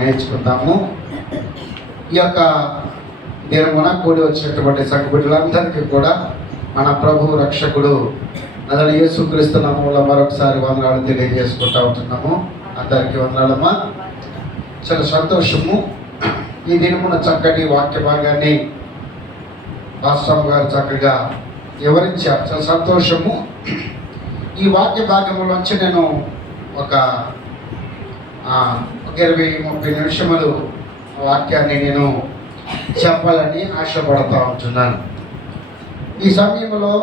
నేర్చుకుందాము. ఈ యొక్క దినమున కూడి వచ్చినటువంటి సంఘ బిడ్డలందరికీ కూడా మన ప్రభు రక్షకుడు అతడు యేసుక్రీస్తు నామములో మరొకసారి వందనాలు తెలియజేసుకుంటా ఉంటున్నాము. అందరికీ వందనాలమ్మా. చాలా సంతోషము. ఈ దినమున చక్కటి వాక్య భాగాన్ని పాస్టర్ గారు చక్కగా వివరించారు. చాలా సంతోషము. ఈ వాక్య భాగంలోంచి నేను ఒక 20-30 నిమిషములు వాక్యాన్ని నేను చెప్పాలని ఆశపడతా ఉంటున్నాను. ఈ సమయంలో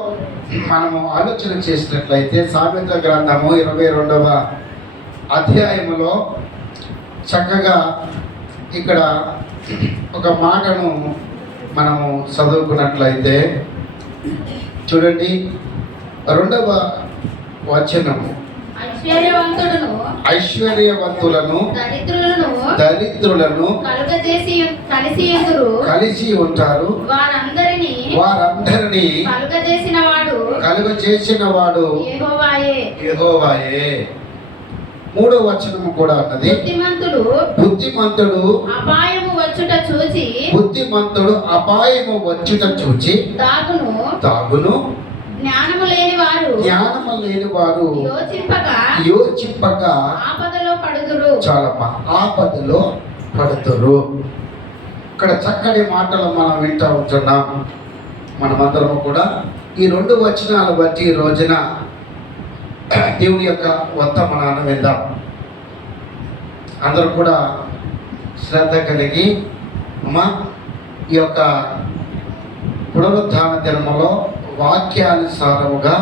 మనము ఆలోచన చేసినట్లయితే సామెతల గ్రంథము 22వ అధ్యాయములో చక్కగా ఇక్కడ ఒక మాటను మనము చదువుకున్నట్లయితే చూడండి, 2వ వచనము, ఐశ్వర్యవంతులను దరిద్రులను కలిసి ఉంటారు, వారందరినీ కలుగజేసిన వాడు యెహోవాయే. 3వ వచనము కూడా అన్నది, బుద్ధిమంతుడు అపాయము వచ్చుట చూచి తాగును, జ్ఞానము లేని వారు యోచింపక చాలమ్మా ఆపదలో పడుతురు. ఇక్కడ చక్కటి మాటలు మనం వింటూ ఉంటున్నాం. మనమందరం కూడా ఈ 2 వచనాలు బట్టి ఈ రోజున దేవుని యొక్క వర్తమానాన్ని విందాం. అందరూ కూడా శ్రద్ధ కలిగి అమ్మా ఈ యొక్క పునరుద్ధాన దినములో వాక్యానుసారముగా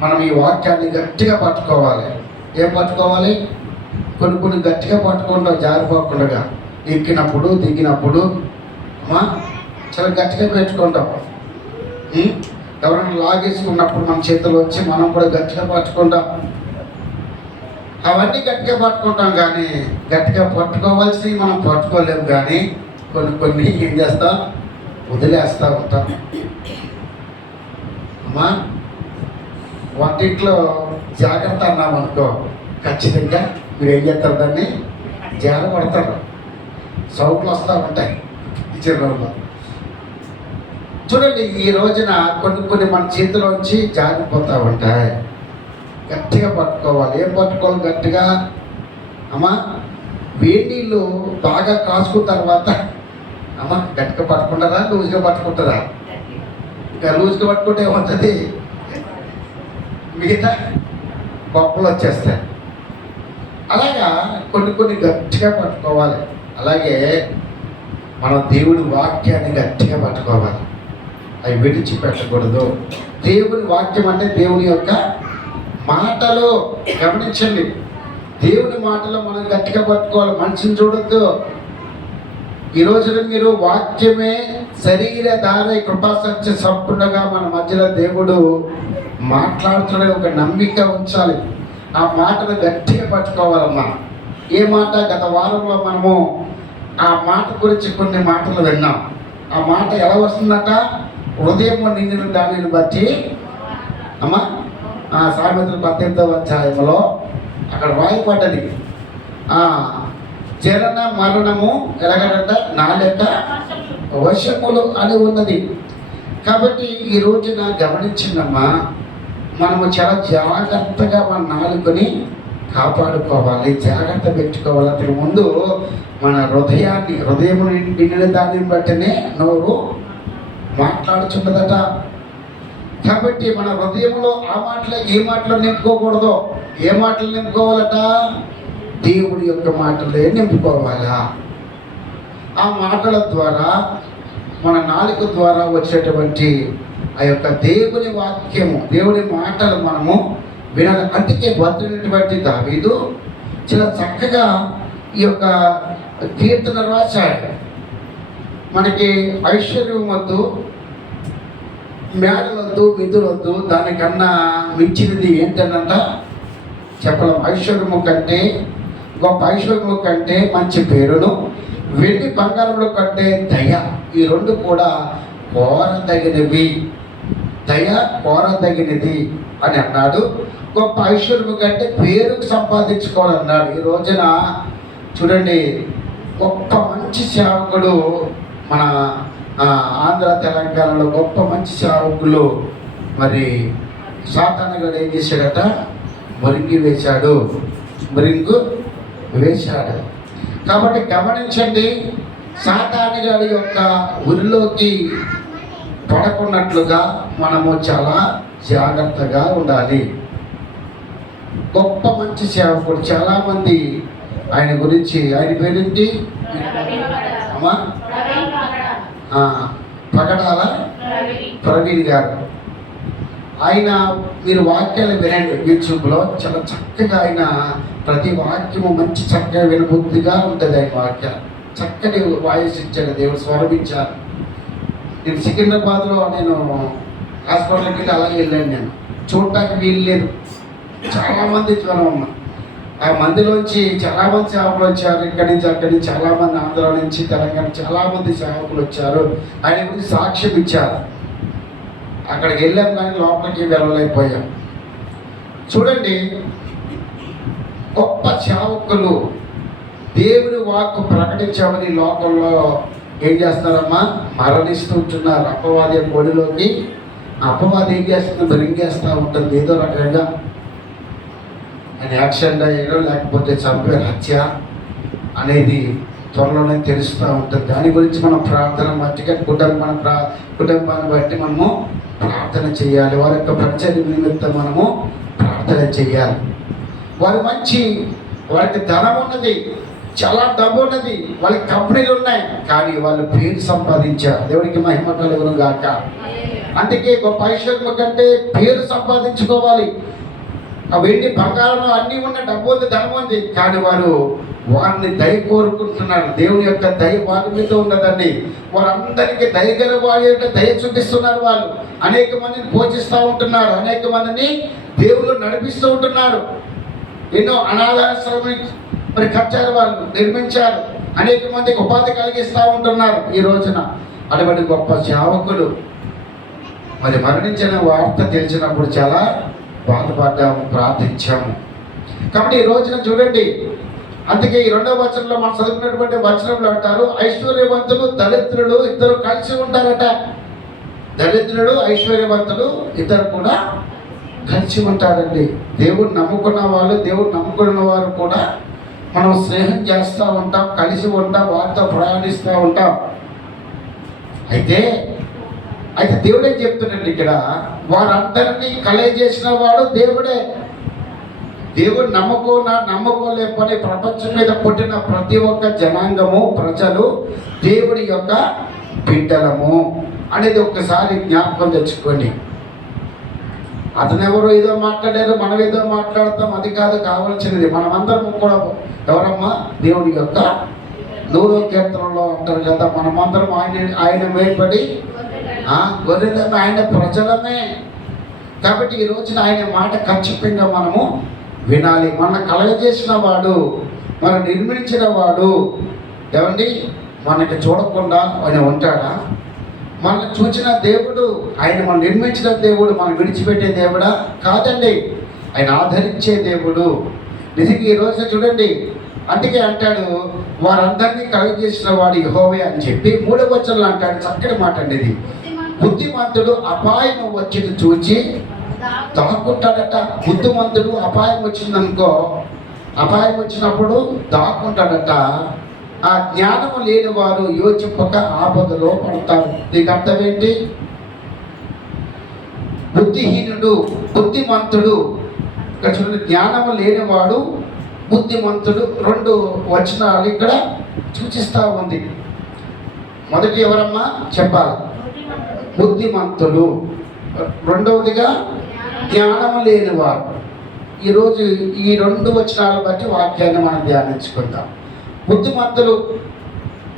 మనం ఈ వాక్యాన్ని గట్టిగా పట్టుకోవాలి. ఏం పట్టుకోవాలి? కొన్ని గట్టిగా పట్టుకుంటా, జారిపోకుండా ఎక్కినప్పుడు దిగినప్పుడు అమ్మా చాలా గట్టిగా పెట్టుకుంటాం. ఎవరైనా లాగేసుకున్నప్పుడు మన చేతిలో వచ్చి మనం కూడా గట్టిగా పట్టుకుంటాం. అవన్నీ గట్టిగా పట్టుకుంటాం, కానీ గట్టిగా పట్టుకోవాల్సినవి మనం పట్టుకోలేము. కానీ కొన్ని ఏం చేస్తాం? వదిలేస్తూ ఉంటాం. అమ్మా వంటింట్లో జాగ్రత్త అన్నామనుకో, ఖచ్చితంగా మీరు ఏం చేస్తారు? దాన్ని జారపడతారు. సౌండ్లు వస్తూ ఉంటాయి ఈ చిరునవ్వులో. చూడండి, ఈ రోజున కొన్ని మన చేతిలోంచి జారిపోతూ ఉంటాయి. గట్టిగా పట్టుకోవాలి. ఏం పట్టుకోవాలి గట్టిగా? అమ్మా వేడి నీళ్ళు బాగా కాసుకున్న తర్వాత అమ్మా గట్టిగా పట్టుకుంటారా, లూజ్గా పట్టుకుంటారా? ఇంకా లూజ్గా పట్టుకుంటే ఏమవుతుంది? మిగతా బొప్పలు వచ్చేస్తాయి. అలాగా కొన్ని గట్టిగా పట్టుకోవాలి. అలాగే మనం దేవుడి వాక్యాన్ని గట్టిగా పట్టుకోవాలి. అవి విడిచిపెట్టకూడదు. దేవుని వాక్యం అంటే దేవుని యొక్క మాటలు. గమనించండి, దేవుని మాటలు మనం గట్టిగా పట్టుకోవాలి. మనిషిని చూడొద్దు. ఈ రోజున మీరు వాక్యమే శరీరధార కృపాసత్య సంపూర్ణంగా మన మధ్యలో దేవుడు మాట్లాడుతున్న ఒక నమ్మిక ఉంచాలి. ఆ మాటను గట్టిగా పట్టుకోవాలమ్మా. ఏ మాట? గత వారంలో మనము ఆ మాట గురించి కొన్ని మాటలు విన్నాం. ఆ మాట ఎలా వస్తుందట? హృదయం నిండిన దానిని బట్టి అమ్మా సామెతలు 18వ అధ్యాయంలో అక్కడ రాయబడ్డది. జనన మరణము ఎలాగంట? నాలుక వశములు అని ఉన్నది. కాబట్టి ఈ రోజున గమనించిందమ్మా, మనము చాలా జాగ్రత్తగా మన నాలుకని కాపాడుకోవాలి, జాగ్రత్త పెట్టుకోవాలి. అంతకు ముందు మన హృదయం నిండిన దానిని బట్టినే నోరు మాట్లాడుచున్నదట. కాబట్టి మన హృదయంలో ఏ మాటలు నింపుకోకూడదు. ఏ మాటలు నింపుకోవాలట? దేవుడి యొక్క మాటలే నింపుకోవాలా. ఆ మాటల ద్వారా, మన నాలుక ద్వారా వచ్చేటువంటి ఆ యొక్క దేవుని వాక్యము, దేవుని మాటలు మనము వినాలి. అందుకే భద్రైనటువంటి దావీదు చాలా చక్కగా ఈ యొక్క కీర్తన రాశాడు. మనకి ఐశ్వర్యం వద్దు, మేడలొద్దు, మిద్దులొద్దు, దానికన్నా మించినది ఏంటనంట చెప్పలేం. ఐశ్వర్యము కంటే గొప్ప ఐశ్వర్యము కంటే మంచి పేరును, వెండి బంగారముల కంటే దయ, ఈ 2 కూడా కోరదగినవి. దయ కోరదగినది అని అన్నాడు. గొప్ప ఐశ్వర్యము కంటే పేరుకు సంపాదించుకోవాలన్నాడు. ఈ రోజున చూడండి, గొప్ప మంచి సేవకుడు మన ఆంధ్ర తెలంగాణలో గొప్ప మంచి సేవకులు. మరి సాతానుగాడు ఏం చేశాడట? మురింగి వేశాడు. కాబట్టి గమనించండి, సాతానుగాడి యొక్క ఉరిలోకి పడకున్నట్లుగా మనము చాలా జాగ్రత్తగా ఉండాలి. గొప్ప మంచి సేవకుడు, చాలామంది ఆయన గురించి, ఆయన పేరేంటి అమ్మా? పగడాల ప్రవీణ్ గారు. ఆయన మీరు వాక్యాలు వినండి యూట్యూబ్లో, చాలా చక్కగా ఆయన ప్రతి వాక్యము మంచి చక్కగా వినబుద్ధిగా ఉంటుంది. ఆయన వాక్యాలు చక్కటి వాయిస్ ఇచ్చాడు, దేవుడు స్వరం ఇచ్చారు. నేను సికింద్రాబాద్లో నేను హాస్పిటల్కి వెళ్ళి అలాగే వెళ్ళాను. నేను చూడటానికి వీలు లేదు, చాలామంది జ్వరం ఉన్నా. ఆ మందిలోంచి చాలామంది సేవకులు వచ్చారు. ఇక్కడి నుంచి అక్కడి నుంచి చాలామంది, ఆంధ్ర నుంచి తెలంగాణ చాలామంది సేవకులు వచ్చారు. ఆయన గురించి సాక్ష్యం ఇచ్చారు. అక్కడికి వెళ్ళాం కానీ లోపలికి వెళ్ళలేకపోయాం. చూడండి, గొప్ప సేవకులు దేవుని వాక్కు ప్రకటించామని లోకంలో ఏం చేస్తారమ్మా? మరణిస్తుంటున్నారు. అపవాది పొడిలోకి అపవాది ఏం చేస్తుంది? మరింగేస్తూ ఉంటుంది. ఏదో రకంగా ఆయన యాక్సిడెంట్ అయ్యాడో లేకపోతే చంపే హత్య అనేది త్వరలోనే తెలుస్తూ ఉంటుంది. దాని గురించి మనం ప్రార్థన మట్టిగా కుటుంబాన్ని బట్టి మనము ప్రార్థన చేయాలి. వారి యొక్క పరిచర్య నిమిత్తం మనము ప్రార్థన చేయాలి. వారికి ధనం ఉన్నది, చాలా డబ్బు ఉన్నది, వాళ్ళకి కంపెనీలు ఉన్నాయి, కానీ వాళ్ళు పేరు సంపాదించారు. దేవుడికి మహిమ కలుగును గాక. అందుకే గొప్ప ఐశ్వర్యం కంటే పేరు సంపాదించుకోవాలి. ఆ వెండి బంగారం అన్నీ ఉన్న డబ్బు ఉంది, ధనం ఉంది, కానీ వారిని దయ కోరుకుంటున్నారు. దేవుని యొక్క దయ వారి మీద ఉన్నదండి. వారందరికీ దయగల వారి యొక్క దయ చూపిస్తున్నారు. వాళ్ళు అనేక మందిని పోషిస్తూ ఉంటున్నారు, అనేక మందిని దేవుళ్ళు నడిపిస్తూ ఉంటున్నారు. ఎన్నో అనాథాశ్రమం మరి కట్టారు, వాళ్ళు నిర్మించారు, అనేక మందికి ఉపాధి కలిగిస్తూ ఉంటున్నారు. ఈ రోజున అటువంటి గొప్ప సేవకులు మరి మరణించిన వార్త తెలిసినప్పుడు చాలా బాధపడ్డాము, ప్రార్థించాము. కాబట్టి ఈ రోజున చూడండి, అందుకే ఈ 2వ వచనంలో మనం చదువుకున్నటువంటి వచనంలో అంటారు, ఐశ్వర్యవంతులు దరిద్రులు ఇద్దరు కలిసి ఉంటారట. దరిద్రుడు ఐశ్వర్యవంతులు ఇద్దరు కూడా కలిసి ఉంటారండి. దేవుడు నమ్ముకున్న వారు కూడా మనం స్నేహం చేస్తూ ఉంటాం, కలిసి ఉంటాం, వారితో ప్రయాణిస్తూ ఉంటాం. అయితే దేవుడే చెప్తున్నాడు ఇక్కడ, వారందరినీ కలగజేసిన వాడు దేవుడే. దేవుడు నమ్మకోలేపని ప్రపంచం మీద పుట్టిన ప్రతి ఒక్క జనాంగము, ప్రజలు దేవుడి యొక్క బిడ్డలము అనేది ఒక్కసారి జ్ఞాపకం తెచ్చుకోండి. అతనెవరో ఏదో మాట్లాడారు, మనం ఏదో మాట్లాడతాం, అది కాదు కావాల్సినది. మనమందరం కూడా ఎవరమ్మా? దేవుడి యొక్క 100వ కీర్తనలో అంటారు కదా, మనమందరం ఆయన వేయబడి గొర్రెలమే, ఆయన ప్రజలమే. కాబట్టి ఈ రోజున ఆయన మాట ఖచ్చితంగా మనము వినాలి. మన కలగజేసిన వాడు, మనం నిర్మించిన వాడు ఏమండి మనకి చూడకుండా ఆయన ఉంటాడా? మనం చూసిన దేవుడు, ఆయన మనం నిర్మించిన దేవుడు మనం విడిచిపెట్టే దేవుడా? కాదండి, ఆయన ఆదరించే దేవుడు. నిజంగా ఈ రోజున చూడండి, అందుకే అంటాడు, వారందరినీ కలుగజేసిన వాడు యెహోవా అని చెప్పి 3వ వచనంలో అంటాడు. చక్కటి మాట అండి ఇది. బుద్ధిమంతుడు అపాయం వచ్చింది చూచి దాక్కుంటాడట. బుద్ధిమంతుడు అపాయం వచ్చిందనుకో, అపాయం వచ్చినప్పుడు దాక్కుంటాడట. ఆ జ్ఞానము లేని వారు యోచింపక ఆపదలో పడతారు. దీనికి అర్థం ఏంటి? బుద్ధిమంతుడు ఇక్కడ చూడండి, జ్ఞానము లేనివాడు బుద్ధిమంతుడు. 2 వచనాలు ఇక్కడ సూచిస్తూ ఉంది. మొదటి ఎవరమ్మా చెప్పాలి? బుద్ధిమంతులు. రెండవదిగా జ్ఞానము లేనివారు. ఈరోజు ఈ 2 వచనాలు బట్టి వాక్యాన్ని మనం ధ్యానించుకుందాం. బుద్ధిమంతులు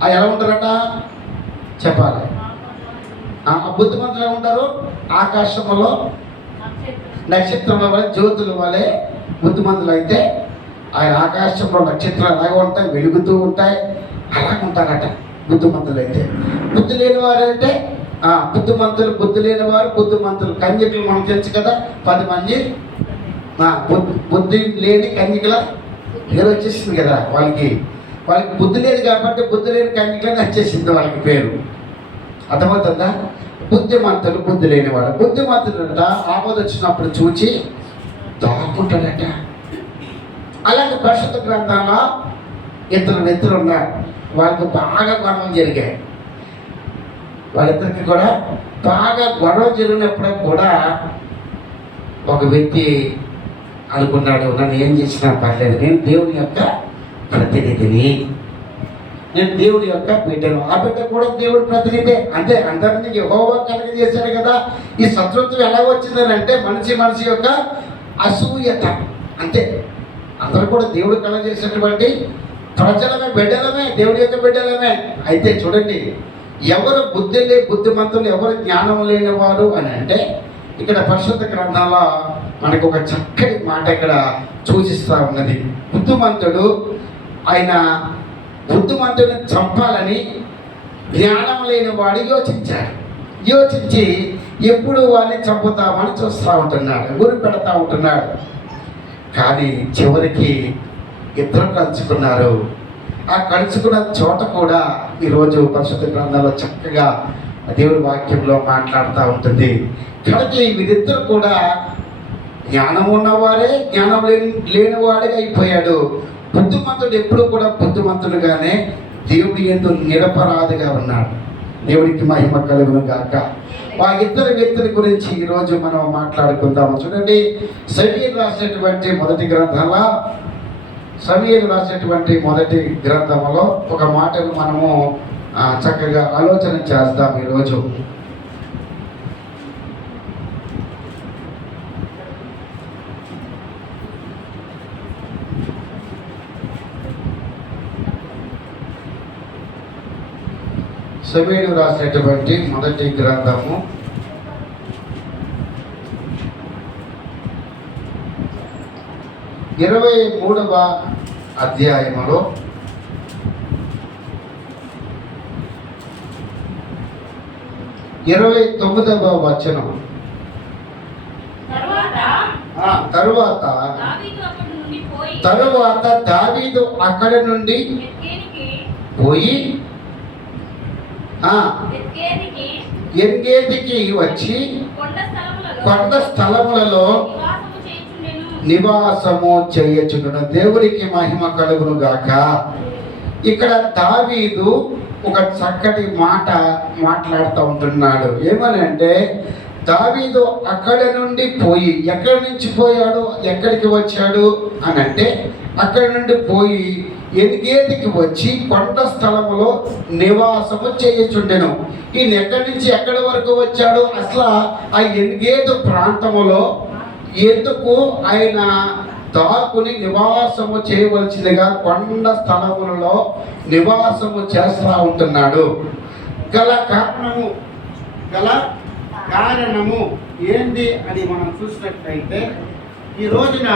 ఎలా ఉంటారట చెప్పాలి? బుద్ధిమంతులు ఎలా ఉంటారు? ఆకాశంలో నక్షత్రముల వలె, జ్యోతుల వలె బుద్ధిమంతులు. అయితే ఆయన ఆకాశంలో నక్షత్రాలు అలాగే ఉంటాయి, వెలుగుతూ ఉంటాయి, అలాగుంటారట బుద్ధిమంతులు. అయితే బుద్ధి లేని వారు అంటే బుద్ధి లేని వారు బుద్ధిమంతులు. కన్యకులు మనం తెలుసు కదా, 10 మంది బుద్ధి లేని కన్యకుల పేరు వచ్చేసింది కదా వాళ్ళకి. వాళ్ళకి బుద్ధి లేదు కాబట్టి బుద్ధి లేని కన్యకలని వచ్చేసింది వాళ్ళకి పేరు. అర్థమవుతుందా? బుద్ధిమంతులు, బుద్ధి లేనివాడు. బుద్ధిమంతుడంట ఆపద వచ్చినప్పుడు చూచి దాక్కుంటాడట. అలాగే పరిశుద్ధ గ్రంథంలో ఇద్దరు వ్యక్తులు ఉన్నారు, వాళ్ళకి బాగా గొడవలు జరిగాయి. వాళ్ళిద్దరికి కూడా బాగా గొడవ జరిగినప్పుడు కూడా ఒక వ్యక్తి అనుకున్నాడు, నన్ను ఏం చేసినా పర్లేదు, నేను దేవుని యొక్క ప్రతినిధిని, నేను దేవుడి యొక్క బిడ్డను. ఆ బిడ్డ కూడా దేవుడి ప్రతినిధి. అంతే, అందరినీ యెహోవా కలుగజేశాడు కదా. ఈ శత్రుత్వం ఎలా వచ్చిందని అంటే మనిషి యొక్క అసూయత. అంతే, అందరూ కూడా దేవుడు కలుగజేసినటువంటి ప్రజలమే, బిడ్డలమే, దేవుడి యొక్క బిడ్డలమే. అయితే చూడండి, ఎవరు బుద్ధిమంతులు, ఎవరు జ్ఞానం లేనివారు అని అంటే ఇక్కడ పరిశుద్ధ గ్రంథంలో మనకు ఒక చక్కటి మాట ఇక్కడ సూచిస్తూ ఉన్నది. బుద్ధిమంతుడు ఆయన బుద్ధిమంతుడిని చంపాలని జ్ఞానం లేని వాడు యోచించి ఎప్పుడు వాడిని చంపుతామని చూస్తూ ఉంటున్నాడు, గురి పెడతా ఉంటున్నాడు. కానీ చివరికి ఇద్దరు కలుసుకున్నారు. ఆ కలుసుకున్న చోట కూడా ఈరోజు పరిశుద్ధ గ్రంథంలో చక్కగా దేవుడి వాక్యంలో మాట్లాడుతూ ఉంటుంది. కాబట్టి వీరిద్దరు కూడా జ్ఞానం ఉన్నవారే జ్ఞానం లేనివాడిగా అయిపోయాడు. బుద్ధిమంతుడు ఎప్పుడు కూడా బుద్ధిమంతుడుగానే దేవుడి యందు నిరపరాధిగా ఉన్నాడు. దేవుడికి మహిమ కలుగును గాక. ఆ ఇద్దరు వ్యక్తుల గురించి ఈరోజు మనం మాట్లాడుకుందాము. చూడండి, సమూయేలు రాసినటువంటి మొదటి గ్రంథంలో ఒక మాటను మనము చక్కగా ఆలోచన చేద్దాం ఈరోజు. సమూయేలు రాసినటువంటి మొదటి గ్రంథము 23వ అధ్యాయములో 29వ వచనం. తరువాత దావీదు అక్కడి నుండి పోయి ఎన్గేదికి వచ్చి కొండ స్థలములలో నివాసము చేయుచుండును. దేవునికి మహిమ కలుగును గాక. ఇక్కడ దావీదు ఒక చక్కటి మాట మాట్లాడుతూ ఉంటున్నాడు. ఏమని అంటే, దావీదు అక్కడి నుండి పోయి, ఎక్కడి నుంచి పోయాడు, ఎక్కడికి వచ్చాడు అని అంటే, అక్కడి నుండి పోయి ఎన్గేదికి వచ్చి కొండ స్థలములో నివాసము చేయుచుండెను. ఈయన ఎక్కడి నుంచి ఎక్కడి వరకు వచ్చాడు, అసలు ఆ ఎన్గేదు ప్రాంతములో ఎందుకు ఆయన దాక్కుని నివాసము చేయవలసిందిగా కొండ స్థలములలో నివాసము చేస్తూ ఉంటున్నాడు? గల కారణము ఏంటి అని మనం చూసినట్లయితే, ఈ రోజున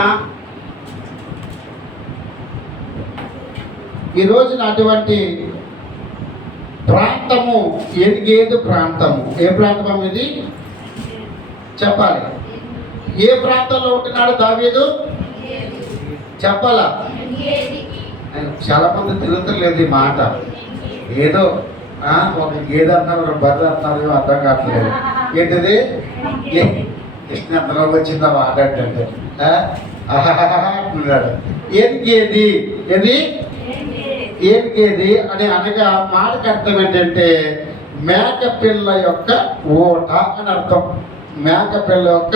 అటువంటి ప్రాంతము ఎన్గేదు ప్రాంతము. ఏ ప్రాంతం ఇది చెప్పాలి? ఏ ప్రాంతంలో ఉంటున్నాడు దావీదు చెప్పాలా? చాలా మంది తిరుగుతలేదు ఈ మాట. ఏదో ఒక గేదె అంటారు, ఒక బర్రె అంటారు, అర్థం కావట్లేదు. ఏంటిది? కృష్ణ ఎంతలోకి వచ్చిందా మాట అంటే అంటున్నాడు. ఏది అని అనగా మాటకి అర్థం ఏంటంటే మేకపిల్ల యొక్క ఓట అని అర్థం. మేకపిల్ల యొక్క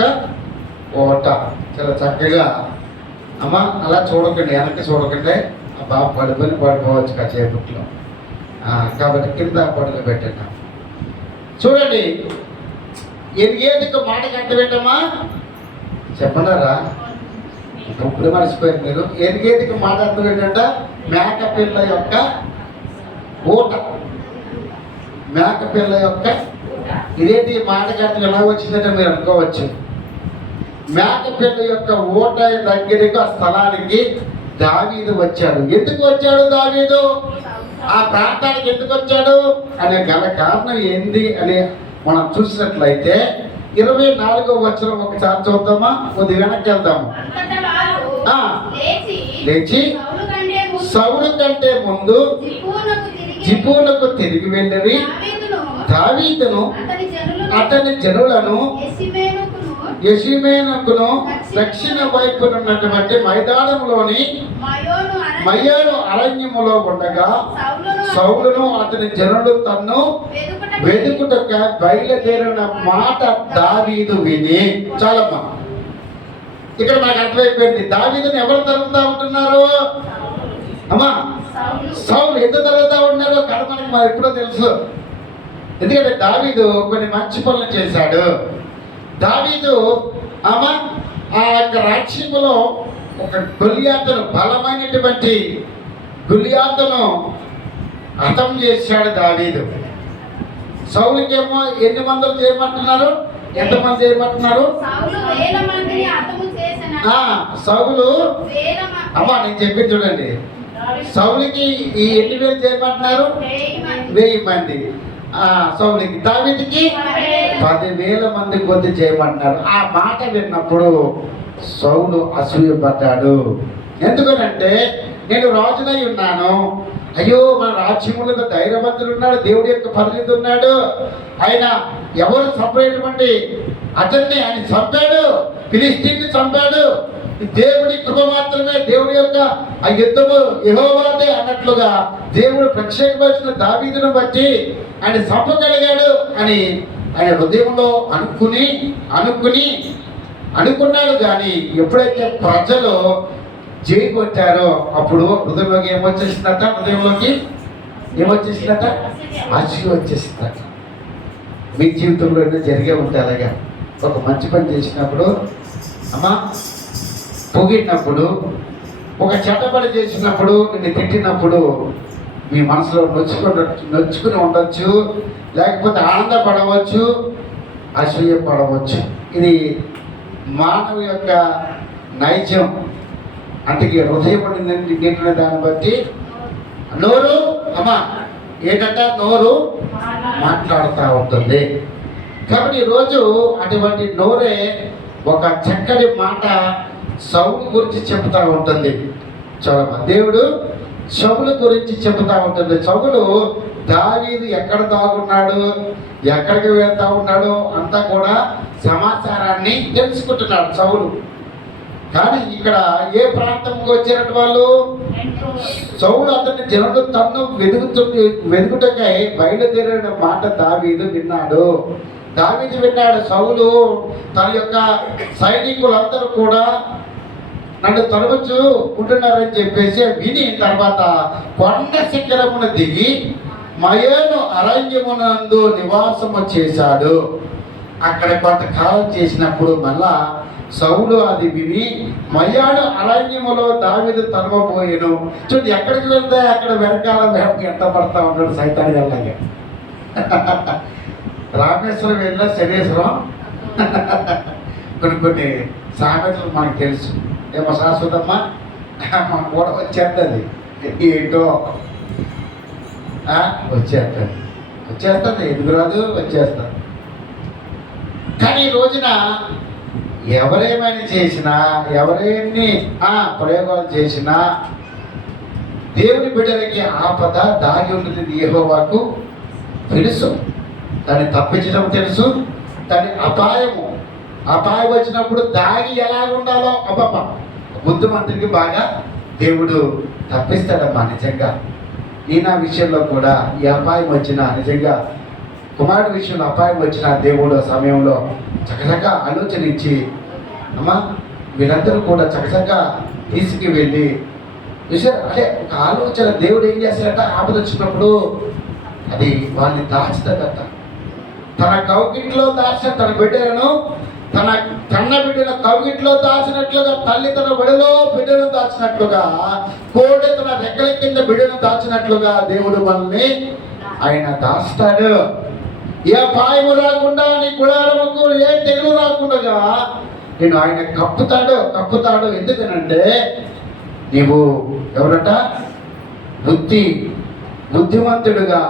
ఓట. చాలా చక్కగా అమ్మ అలా చూడకండి, వెనక్కి చూడకండి. ఆ బాబు పడిపోవచ్చు కాసేపట్లో, కాబట్టి కింద పడుకు పెట్టండి. చూడండి, ఎన్గేదికి మాటకి అర్థం ఏంటమ్మా చెప్పన్నారా? ఇప్పుడు మర్చిపోయారు మీరు. ఎన్గేదికి మాట అర్థం ఏంటంట? మేకపిల్ల యొక్క ఊట. మేకపిల్ల యొక్క ఇదేంటి మాటకి అర్థం ఎలా వచ్చిందంటే మీరు అనుకోవచ్చు. మేకపిల్ల యొక్క ఊట దగ్గరికి, ఆ స్థలానికి దావీదు వచ్చాడు. ఎందుకు వచ్చాడు దావీదు? ఆ ప్రాంతానికి ఎందుకు వచ్చాడు అనే గల కారణం ఏంది అని మనం చూసినట్లయితే 24వ వచనం ఒకసారి చూద్దామా? కొద్ది వెనక్కి వెళ్దాము. లేచి సౌలు కంటే ముందు జిబూనకు తిరిగి వెళ్ళి దావీదును అతని జనులను యెషిమేనుకును దక్షిణ వైపునున్నటువంటి మైదానంలోని మయోను అరణ్యములో ఉండగా సౌలును అతని జనులు తన్ను వెతుకుటక బయలుదేరిన మాట దావీదు విని. చాలమ్మా, ఇక్కడ నాకు అర్థమైపోయింది. దావీదుని ఎవరు తరుగుతా ఉంటున్నారు అమ్మా? సౌలు ఎందుకు తరుగుతా ఉన్నారో కథ మనకి మరి ఎప్పుడో తెలుసు. ఎందుకంటే దావీదు కొన్ని మంచి పనులు చేశాడు. దావీదు అమ్మా ఆ యొక్క రాజ్యములో ఒక గొలియాతును, బలమైనటువంటి గొలియాతును హతం చేశాడు దావీదు. సౌలుకేమో ఎన్ని మందులు చేయమంటున్నారు? ఎంతమంది చేయమంటున్నారు? సౌలు అమ్మా నేను చెప్పి చూడండి, సౌలుకి ఈ ఎన్ని వేలు చేయమంటున్నారు? 1000 మంది. సౌలుకి, దావీదుకి 10,000 మంది కొద్ది చేయమంటున్నారు. ఆ మాట విన్నప్పుడు సౌలు అసూయపడ్డాడు. ఎందుకనంటే నేను రాజునై ఉన్నాను, అయ్యో మన రాజ్యములో ధైర్యవంతుడు ఉన్నాడు, దేవుడి యొక్క పరిధి ఉన్నాడు, ఆయన ఎవరు చంపేటువంటి అతన్ని ఆయన చంపాడు, ఫిలిస్తీన్ని చంపాడు, దేవుడి కృప మాత్రమే, దేవుడి యొక్క ఆ యుద్ధము యెహోవాదే అన్నట్లుగా దేవుడు ప్రత్యేకమైన దావీదును బట్టి ఆయన చంపగలిగాడు అని ఆయన హృదయంలో అనుకున్నాడు. కానీ ఎప్పుడైతే ప్రజలు జై కొట్టారో అప్పుడు హృదయంలోకి ఏమొచ్చేసిందట? అసూయ వచ్చేసిందట. మీ జీవితంలో జరిగే ఉంటాయి అలాగా. ఒక మంచి పని చేసినప్పుడు అమ్మా, పొగిడినప్పుడు, ఒక చెడ్డపని చేసినప్పుడు, నిన్ను తిట్టినప్పుడు మీ మనసులో నొచ్చుకుని ఉండొచ్చు, లేకపోతే ఆనందపడవచ్చు, అసూయపడవచ్చు. ఇది మానవ యొక్క నైజం. అందుకే హృదయం నిండిన దాన్ని బట్టి నోరు అమ్మా ఏంటంటే నోరు మాట్లాడుతూ ఉంటుంది. కాబట్టి ఈరోజు అటువంటి నోరే ఒక చక్కటి మాట సౌలు గురించి చెబుతూ ఉంటుంది. చూడమ్మా, దేవుడు సౌలు గురించి చెబుతూ ఉంటుంది. సౌలు దావీదు ఎక్కడ దాగున్నాడు, ఎక్కడికి వెళ్తా ఉన్నాడు అంతా కూడా సమాచారాన్ని తెలుసుకుంటున్నాడు సౌలు. కానీ ఇక్కడ ఏ ప్రాంతంకి వచ్చినట్టు వాళ్ళు? సౌలు అతని జనులు తన్ను వెతుకుటకై బయలుదేరిన మాట దావీదు విన్నాడు. సౌలు తన యొక్క సైనికులందరూ కూడా నన్ను తరవచ్చు ఉంటున్నారని చెప్పేసి విని తర్వాత కొండ శిఖరమును దిగి మయోను అరణ్యమునందు నివాసము చేశాడు. అక్కడ కొంతకాలం చేసినప్పుడు మళ్ళా సౌలు అది విని మయాను అరణ్యములో దావీదు తరమపోయేను. చూడండి, ఎక్కడికి వెళ్తే అక్కడ వెనకాల ఎంత పడతా ఉన్నాడు సైతాన్ని వెళ్ళగా. రామేశ్వరం వెళ్ళినా శనేశ్వరం కొన్ని సామెతలు మనకు తెలుసు. ఏమో శాశ్వతమ్మ మన కూడా వచ్చేస్తుంది, ఏంటో వచ్చేస్తుంది, ఎందుకు రాదు, వచ్చేస్తుంది. కానీ ఈ రోజున ఎవరేమైనా చేసినా, ఎవరేన్ని ప్రయోగాలు చేసినా దేవుని బిడ్డలకి ఆపద దాగి ఉంటుంది యెహోవాకు తెలుసు. దాన్ని తప్పించడం తెలుసు. దాని అపాయం వచ్చినప్పుడు దాగి ఎలాగ ఉండాలో అబ్బబ్బ బుద్ధిమంతుడికి బాగా దేవుడు తప్పిస్తాడమ్మా. నిజంగా నా విషయంలో కూడా ఈ అపాయం వచ్చిన, నిజంగా కుమారుడి విషయంలో అపాయం వచ్చిన దేవుడు సమయంలో చక్కచక్క ఆలోచన ఇచ్చి అమ్మా వీళ్ళందరూ కూడా చక్కచక్క తీసుకువెళ్ళి అంటే ఒక ఆలోచన దేవుడు ఏం చేస్తాడట, ఆపద వచ్చినప్పుడు అది వాళ్ళని దాచుతాడట. తన కౌగిట్లో దాచిన తన బిడ్డలను, తన కన్న బిడ్డల కౌగిట్లో దాచినట్లుగా తల్లి తన బిడ్డలో బిడ్డను దాచినట్లుగా, కోడి తన రెక్కల కింద బిడ్డను దాచినట్లుగా దేవుడు మనల్ని ఆయన దాస్తాడు. ఏ అపాయము రాకుండా, నీ గుడారముకు ఏ తెగులు రాకుండా నేను ఆయన కప్పుతాడు. ఎందుకనంటే నీవు ఎవరట బుద్ధిమంతుడుగా,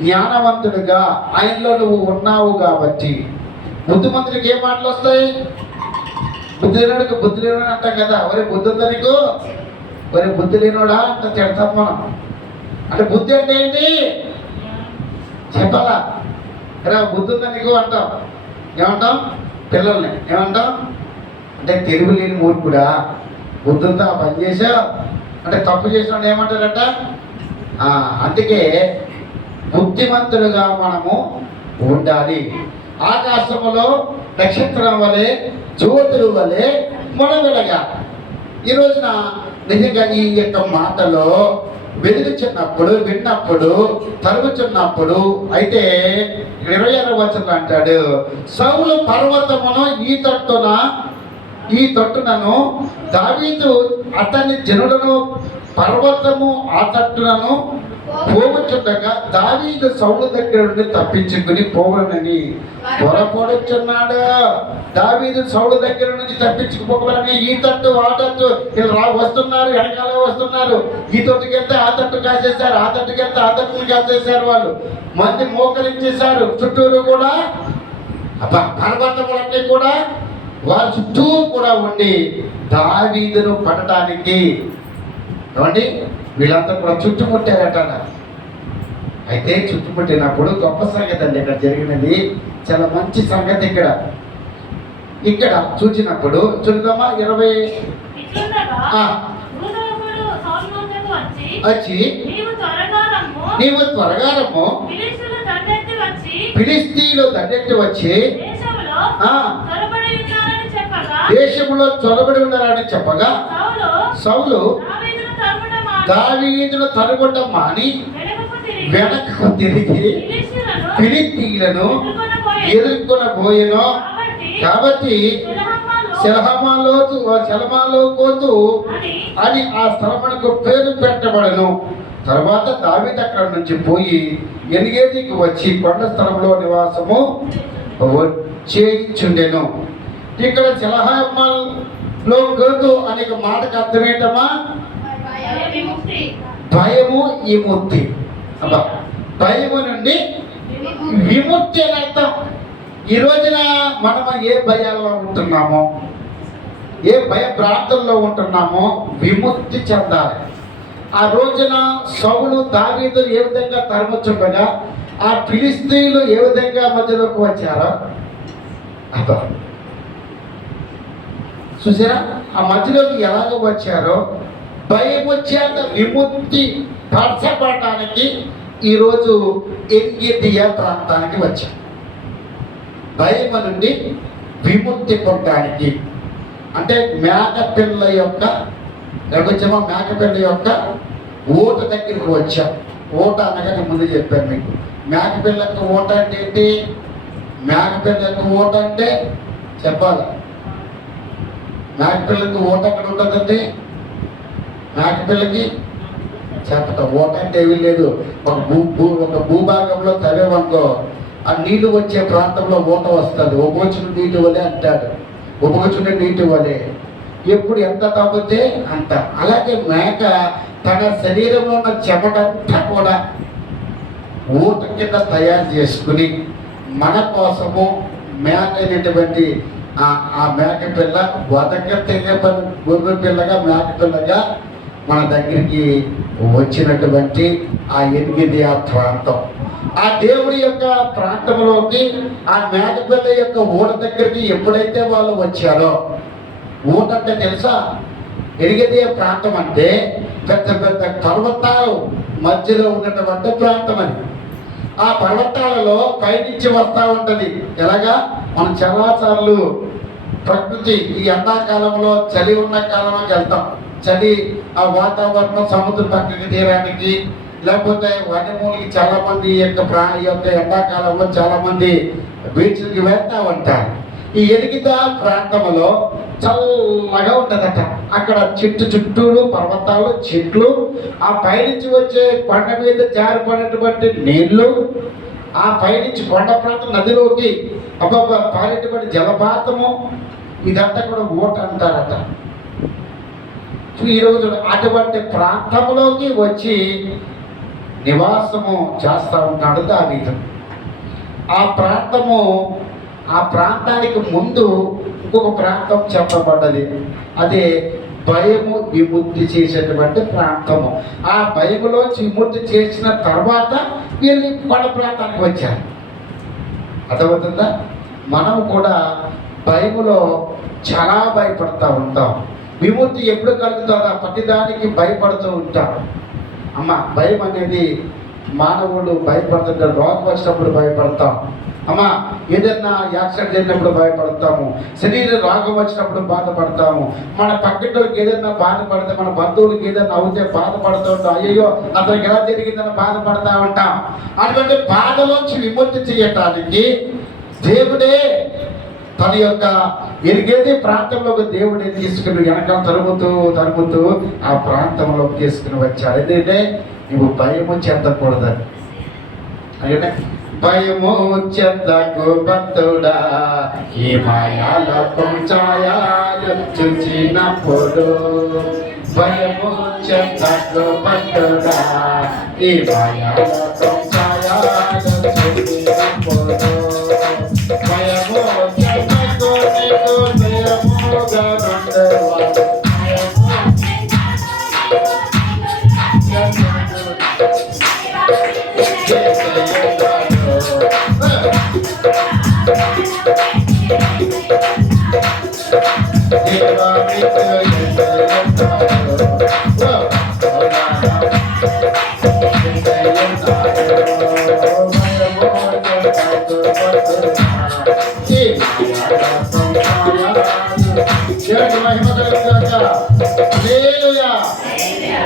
జ్ఞానవంతుడుగా ఆయనలో నువ్వు ఉన్నావు కాబట్టి. బుద్ధిమంతుడికి ఏ మాటలు వస్తాయి? బుద్ధి లేనుడికి బుద్ధి లేను అంటాం కదా. ఎవరి బుద్ధి ఉందా నీకు? మరి బుద్ధి లేనోడా అంటే తిడతాం మనం. అంటే బుద్ధి అంటే ఏంటి చెప్పాలా? అరే బుద్ధి ఉందా నీకు అంటాం. ఏమంటాం పిల్లల్ని? ఏమంటాం అంటే తెలివి లేని మూర్ఖుడా, బుద్ధి ఉందా పని చేసావు అంటే తప్పు చేసినాడు ఏమంటారట. అందుకే బుద్ధిమంతులుగా మనము ఉండాలి. ఆకాశములో నక్షత్రం వలె జ్యోతుల వలె మనం వెలగాలి. ఈ రోజున నిజంగా ఈ యొక్క మాటలో వెలుగుచున్నప్పుడు, విన్నప్పుడు, తరుగుచున్నప్పుడు అయితే 26వ వచనంలో అంటాడు, సౌలు పర్వతమును ఈ తట్టునను దావీదు అతని జనులను పర్వతము ఆ తట్టునను పోవచ్చుండగా దావీదు సౌలు దగ్గర నుండి తప్పించుకుని పోవనని త్వరపడుచున్నాడు. దావీదు సౌలు దగ్గర నుంచి తప్పించుకుపోవాలని ఈ తట్టు ఆ తట్టు వీళ్ళు వస్తున్నారు, వెనకాలే వస్తున్నారు. ఈ తట్టుకి వెళ్తే ఆ తట్టు కాసేశారు, ఆ తట్టుకి వెళ్తే ఆ తట్టుని కాసేశారు. వాళ్ళు మంది మోకరించేశారు. చుట్టూరు కూడా పర్వతములన్నీ కూడా వాళ్ళ చుట్టూ కూడా ఉండి దావీదును పడటానికి ఏమండి వీళ్ళంతా కూడా చుట్టుముట్టారట. అయితే చుట్టుముట్టినప్పుడు గొప్ప సంగతి అండి ఇక్కడ జరిగినది. చాలా మంచి సంగతి ఇక్కడ చూసినప్పుడు చూద్దామా 20 వచ్చి నీవు త్వరగా రమ్ము, ఫిలిష్తీయులు దండెత్తి వచ్చి దేశంలో చొరబడి ఉన్నారని చెప్పగా సౌలు దావీదును తరుగుట మాని వెనక్కు తిరిగి ఫిలిష్తీయులను ఎదుర్కొనబోయెను. కాబట్టి సెలమాలోతు అని ఆ స్థలమునకు పేరు పెట్టబడను. తర్వాత దావీదు అక్కడ నుంచి పోయి ఎన్గేదికి వచ్చి కొండ స్థలంలో నివాసము చేయించుండెను. ఇక్కడ సెలహామాలో గోతు అనే మాటకు అర్థమేంటమ్మా? భయము విముక్తి. భయము నుండి విముక్తి అని అర్థం. ఈ రోజున మనం ఏ భయాల్లో ఉంటున్నామో, ఏ భయ ప్రాంతంలో ఉంటున్నామో విముక్తి చెందాలి. ఆ రోజున సౌలు దావీదు ఏ విధంగా తరముచుండగా ఆ ఫిలిష్తీయులు ఏ విధంగా మధ్యలోకి వచ్చారో చూసారా? ఆ మధ్యలోకి ఎలాగ వచ్చారో భయము చేత విముక్తి పరచబడటానికి ఈరోజు ఎన్గిదియా ప్రాంతానికి వచ్చాం. భయము నుండి విముక్తి పొందడానికి అంటే మేకపిల్ల యొక్క ఓట దగ్గరికి వచ్చాం. ఓట అనగా నేను ముందు చెప్పాను మీకు. మేకపిల్లకు ఓట అంటే ఏంటి? మేకపిల్లకు ఓట అంటే చెప్పాలి. మేకపిల్లకి ఓట ఎక్కడ ఉంటుందండి? మేకపిల్లకి చెప్పటం ఓట అంటే ఏమీ లేదు. ఒక భూభాగంలో తవ్వేమనుకో ఆ నీళ్లు వచ్చే ప్రాంతంలో ఓట వస్తుంది. ఉపగొచ్చిన నీటి వలె అంటాడు. ఉపగొచ్చిన నీటి వలె ఎప్పుడు ఎంత తగ్గితే అంత. అలాగే మేక తన శరీరంలో ఉన్న చెమటంతా కూడా ఊట కింద తయారు చేసుకుని మన కోసము మేక అయినటువంటి ఆ మేక పిల్ల గొర్రె పిల్లగా మేక పిల్లగా మన దగ్గరికి వచ్చినటువంటి ఆ ఎనిమిది ప్రాంతం, ఆ దేవుడి యొక్క ప్రాంతంలోకి ఆ మేక పిల్ల యొక్క ఊట దగ్గరికి ఎప్పుడైతే వాళ్ళు వచ్చారో, ఊట అంటే తెలుసా? ఎనిమిది ప్రాంతం అంటే పెద్ద పెద్ద పర్వతాలు మధ్యలో ఉన్నటువంటి ప్రాంతం అని. ఆ పర్వతాలలో పైనుంచి వస్తూ ఉంటుంది. ఎలాగా మనం చాలాసార్లు ప్రకృతి ఈ ఎండాకాలంలో చలి ఉన్న కాలంలోకి వెళ్తాం. చలి ఆ వాతావరణం సముద్ర పక్కకి తీరానికి లేకపోతే వన్యమూలికి చాలా మంది ఈ యొక్క ఎండాకాలంలో చాలా మంది బీచ్లకి వెళ్తా ఉంటారు. ఈ ఎనిమిది ప్రాంతంలో చల్లగా ఉంటుందట. అక్కడ చుట్టూరు పర్వతాలు, చెట్లు, ఆ పైనుంచి వచ్చే కొండ మీద జారిపడినటువంటి నీళ్లు, ఆ పైనుంచి కొండ ప్రాంతం నదిలోకి పారేటువంటి జలపాతము, ఇదంతా కూడా ఊట అంటారట. ఈరోజు అటువంటి ప్రాంతంలోకి వచ్చి నివాసము చేస్తూ ఉంటాడు దావీదు. ఆ ప్రాంతానికి ముందు ఇంకొక ప్రాంతం చెప్పబడ్డది. అదే భయము విముక్తి చేసేటువంటి ప్రాంతము. ఆ భయములోంచి విముక్తి చేసిన తర్వాత వీళ్ళు కొండ ప్రాంతానికి వచ్చారు. అర్థమవుతుందా? మనం కూడా భయములో చాలా భయపడతా ఉంటాం. విముక్తి ఎప్పుడు కలుగుతుందా? ప్రతిదానికి భయపడుతూ ఉంటాం. అమ్మ, భయం అనేది మానవుడు భయపడుతుంటాడు. రోగం వచ్చినప్పుడు భయపడతాం. అమ్మ, ఏదైనా యాక్సిడెంట్ జరిగినప్పుడు భయపడతాము. శరీర రోగం వచ్చినప్పుడు బాధపడతాము. మన పక్కటోళ్ళకి ఏదైనా బాధపడితే, మన బంధువులకి ఏదైనా అవుతే బాధపడుతూ ఉంటాం. అయ్యో అతనికి ఎలా జరిగిందని బాధపడతా ఉంటాం. అటువంటి బాధలోంచి విముక్తి చేయటానికి దేవుడే తన యొక్క ఎరిగేది ప్రాంతంలోకి దేవుడే తీసుకుని వెనకాల తరుముతూ ఆ ప్రాంతంలోకి తీసుకుని వచ్చాడు. ఎందుకంటే నువ్వు భయము చెందకూడదని. అంటే భయము చెందకు భక్తుడా, ఈ మాయాలకు ఛాయలు చూచినప్పుడు. భయము చెందకు భక్తుడా, ఈ మాయాలకు ఛాయలు చూచినప్పుడు. భయము చెందకు నీకు భయముగా ఉండేవాడు.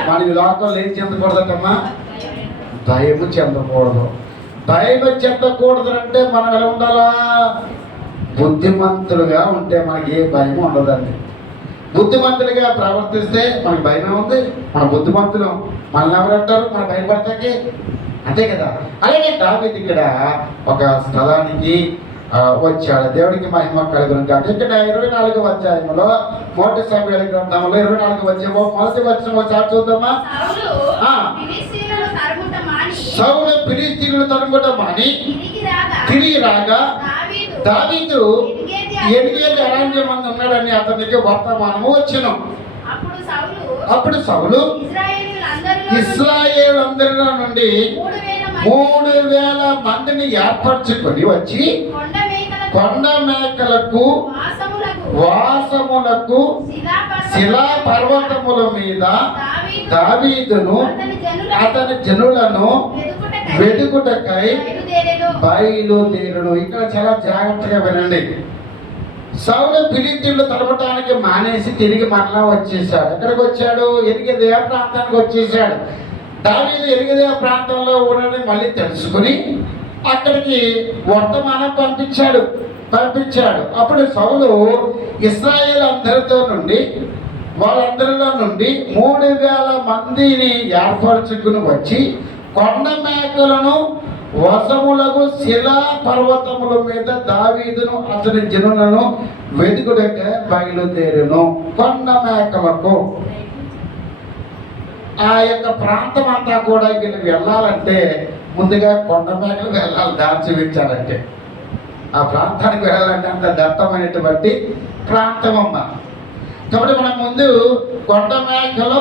మన లోకంలో ఏం చెందకూడదమ్మా? భయము చెందకూడదు. భయము చెందకూడదు అంటే మనం ఎలా ఉండాలా? బుద్ధిమంతులుగా ఉంటే మనకి ఏ భయం ఉండదండి. బుద్ధిమంతులుగా ప్రవర్తిస్తే మనకి భయమే ఉంది. మన బుద్ధిమంతులు మనల్ని ఎవరంటారు? మన భయపడతాకి, అంతే కదా. అలాగే దావీదు ఇక్కడ ఒక స్థలానికి వచ్చాడు. దేవుడికి మహిమ కలుగును కాక. ఇక్కడ 24వ అధ్యాయంలో మొదటి సమూయేలు గ్రంథంలో 24వ అధ్యాయం మొదటి వచనం ఒకసారి చూద్దామా? సౌలు ఫిలిష్తీయులను తరుముట మాని తిరిగి రాగా దావీదు ఎనిగేలి అరణ్యం మంది ఉన్నాడని అతనికి వర్తమానము వచ్చెను. అప్పుడు సౌలు ఇశ్రాయేలులందరిలో నుండి 3000 మందిని ఏర్పరచుకొని వచ్చి కొండ మేకలకు వాసములకు శిలా పర్వతముల మీద దావీదును అతని జనులను వెదుకుటకై బయలుదేరును. ఇక్కడ చాలా జాగ్రత్తగా వినండి. సౌలు ఫిలిష్తీయులను తరమటానికి మానేసి తిరిగి మరలా వచ్చేసాడు. ఎక్కడికి వచ్చాడు? ఎరిగేదేవ ప్రాంతానికి వచ్చేసాడు. దావీదు ఎరిగేదేవ ప్రాంతంలో ఉన్నది మళ్ళీ తెలుసుకుని అక్కడికి వర్తమానం పంపించాడు. అప్పుడు సౌలు ఇశ్రాయేలు వాళ్ళందరిలో నుండి 3000 మందిని ఏర్పరచుకుని వచ్చి కొండ మేకలను వసములకు శిలా పర్వతముల మీద దావీదును అతని జనులను వెతుకుటకే బయలుదేరును. కొండ మేకలకు ఆ యొక్క ప్రాంతం అంతా కూడా వీళ్ళు వెళ్ళాలంటే ముందుగా కొండ మేకలు వెళ్ళాలి. దారి చూపించాలంటే ఆ ప్రాంతానికి వెళ్ళాలంటే అంత దట్టమైనటువంటి ప్రాంతం అమ్మ. కాబట్టి మనం ముందు కొండ మేకలు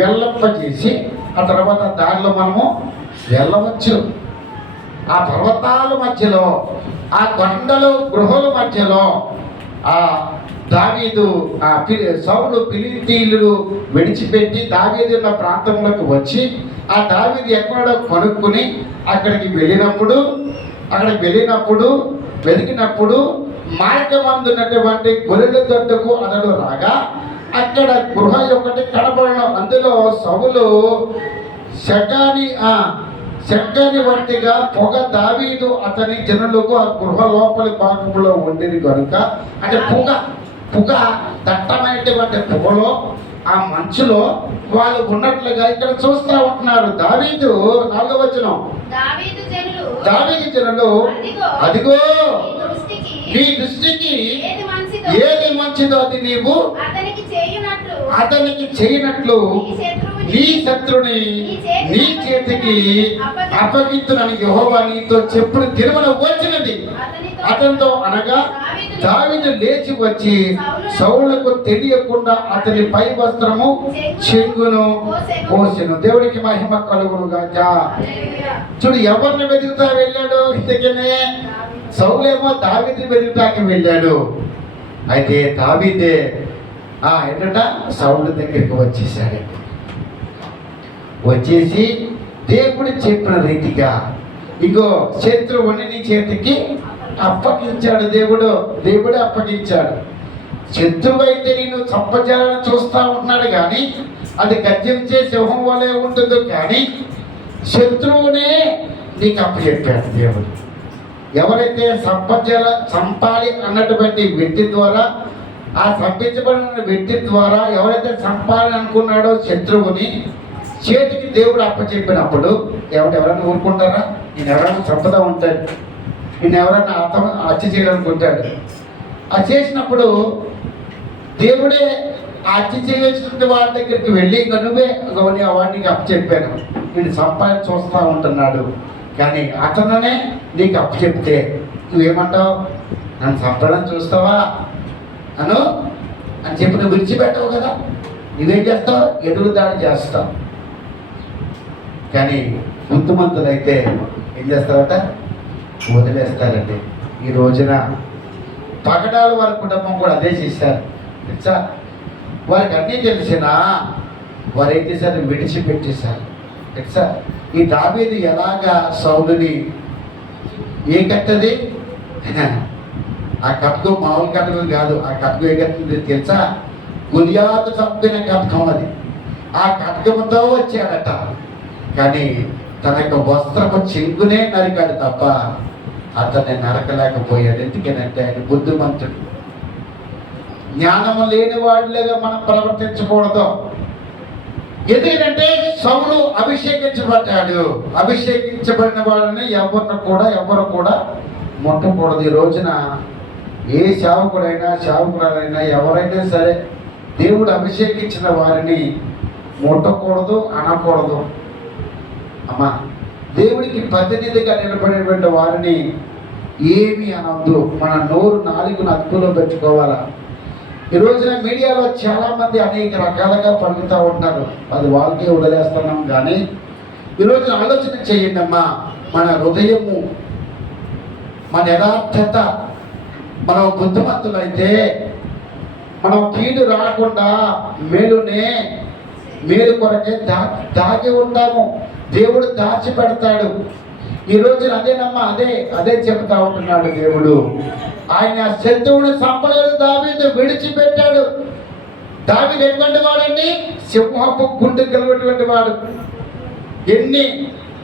వెళ్ళంపజేసి ఆ తర్వాత దారిలో మనము వెళ్ళవచ్చు. ఆ పర్వతాల మధ్యలో, ఆ కొండలు గృహల మధ్యలో ఆ దావీదు సౌలు ఫిలిష్తీయులను విడిచిపెట్టి దావీదు ఉన్న ప్రాంతంలోకి వచ్చి ఆ దావీదు ఎక్కడో కొనుక్కుని అక్కడికి వెళ్ళినప్పుడు వెతికినప్పుడు మార్గమందున్నటువంటి గొర్రెల దొడ్డకు అతడు రాగా అక్కడ గృహ ఒకటి కనపడిన. అందులో సౌలు శగాని వంటిగా పొగ దావీదు అతని జనులకు ఆ గృహ లోపలి భాగంలో ఉండింది కనుక, అంటే పొగ దట్టమైనటువంటి పొగలో ఆ మంచులో వాళ్ళు ఉన్నట్లుగా ఇక్కడ చూస్తూ ఉంటున్నారు. దావీదు 4వ వచనం, దావీదు జనులు అదిగో నీ దృష్టికి ఏది మంచిదో అది నీవు అతనికి చేయనట్లు నీ శత్రుని నీ చేతికి అప్పగిత్తునని యెహోవా నీతో చెప్పుడు దినమున వచ్చినది అతనితో అనగా దావీదు లేచి వచ్చి సౌలుకు తెలియకుండా అతని పై వస్త్రము చెంగును కోసెను. దేవుడికి మహిమ కలుగును గాక. చూడు, ఎవరిని వెతుకుతా వెళ్ళాడు? ఇంతకనే సౌలేమో దావీదుని వెతుకుతాకి వెళ్ళాడు. అయితే దావీదే ఏంటంట సౌలు దగ్గరికి వచ్చేసాడు. వచ్చేసి దేవుడు చెప్పిన రీతిగా ఇగో శత్రువుని నీ చేతికి అప్పగించాడు. దేవుడే అప్పగించాడు. శత్రువు అయితే నేను చంపజాలని చూస్తా ఉన్నాడు, కానీ అది గర్జించే సింహం వలె ఉంటుంది, కానీ శత్రువునే నీకు అప్పచెప్పాడు దేవుడు. ఎవరైతే చంపాలి అన్నటువంటి వ్యక్తి ద్వారా, ఆ చంపించబడిన వ్యక్తి ద్వారా ఎవరైతే చంపాలి అనుకున్నాడో శత్రువుని చేతికి దేవుడు అప్పచెప్పినప్పుడు ఎవరైనా ఊరుకుంటారా? నేను ఎవరైనా చంపుతా ఉంటాడు, నేను ఎవరైనా హత్య చేయాలనుకుంటాడు. అది చేసినప్పుడు దేవుడే ఆ హత్య చేయాల్సిన వాడి దగ్గరికి వెళ్ళి ఇంకా నువ్వే వాడికి అప్పచెప్పాను, నేను చంపాలని చూస్తూ ఉంటున్నాడు, కానీ అతనునే నీకు అప్పచెప్తే నువ్వేమంటావు? నన్ను చంపడానికి చూస్తావా అని చెప్పి నువ్వు విడిచిపెట్టవు కదా. నువ్వేం చేస్తావు? ఎదురు దాడి చేస్తావు. కానీ బుద్ధిమంతులైతే ఏం చేస్తారట? వదిలేస్తారండి. ఈ రోజున పగడాలు వారి కుటుంబం కూడా అదే చేశారు తెలుసా. వారికి అన్నీ తెలిసినా వారు ఏం చేశారు? విడిచిపెట్టేశారు తెలుసా. ఈ దావీదు ఎలాగా సౌలుని ఏ కట్టది? ఆ కట్టు మామూలు కట్టదు కాదు. ఆ కట్టు ఏ కట్టింది తెలుసా? గులియాతు చంపిన కట్కం అది. ఆ కట్కంతో వచ్చాడట, కానీ తన యొక్క వస్త్రపు చెంగునే నరికాడు తప్ప అతన్ని నరకలేకపోయాడు. ఎందుకనంటే ఆయన బుద్ధిమంతుడు. జ్ఞానము లేని వాడిలాగా మనం ప్రవర్తించకూడదు. ఎందుకంటే సౌలు అభిషేకించబడ్డాడు. అభిషేకించబడిన వాడిని ఎవరు కూడా ముట్టకూడదు. ఈ రోజున ఏ సేవకుడైనా ఎవరైనా సరే దేవుడు అభిషేకించిన వారిని ముట్టకూడదు, అనకూడదు. అమ్మా, దేవుడికి ప్రతినిధిగా నిలబడేటువంటి వారిని ఏమీ అనవద్దు. మన నాలుగును అదుపులో పెట్టుకోవాలా. ఈ రోజున మీడియాలో చాలామంది అనేక రకాలుగా పలుకుతూ ఉంటారు, అది వాళ్ళకే వదిలేస్తున్నాం. కానీ ఈరోజు ఆలోచన చేయండి అమ్మా. మన హృదయము, మన యథార్థత, మనం బుద్ధిమంతులైతే మనం కీడు రాకుండా మేలు కొరకే దాగి ఉంటాము. దేవుడు దాచి పెడతాడు. ఈ రోజున అదేనమ్మా, అదే చెప్తా ఉంటున్నాడు దేవుడు. ఆయన శత్రువుని సంపలేదు, దావీదు విడిచిపెట్టాడు. దావీదు ఎటువంటి వాడండి? సింహపు గుండె కలిగినటువంటి వాడు. ఎన్ని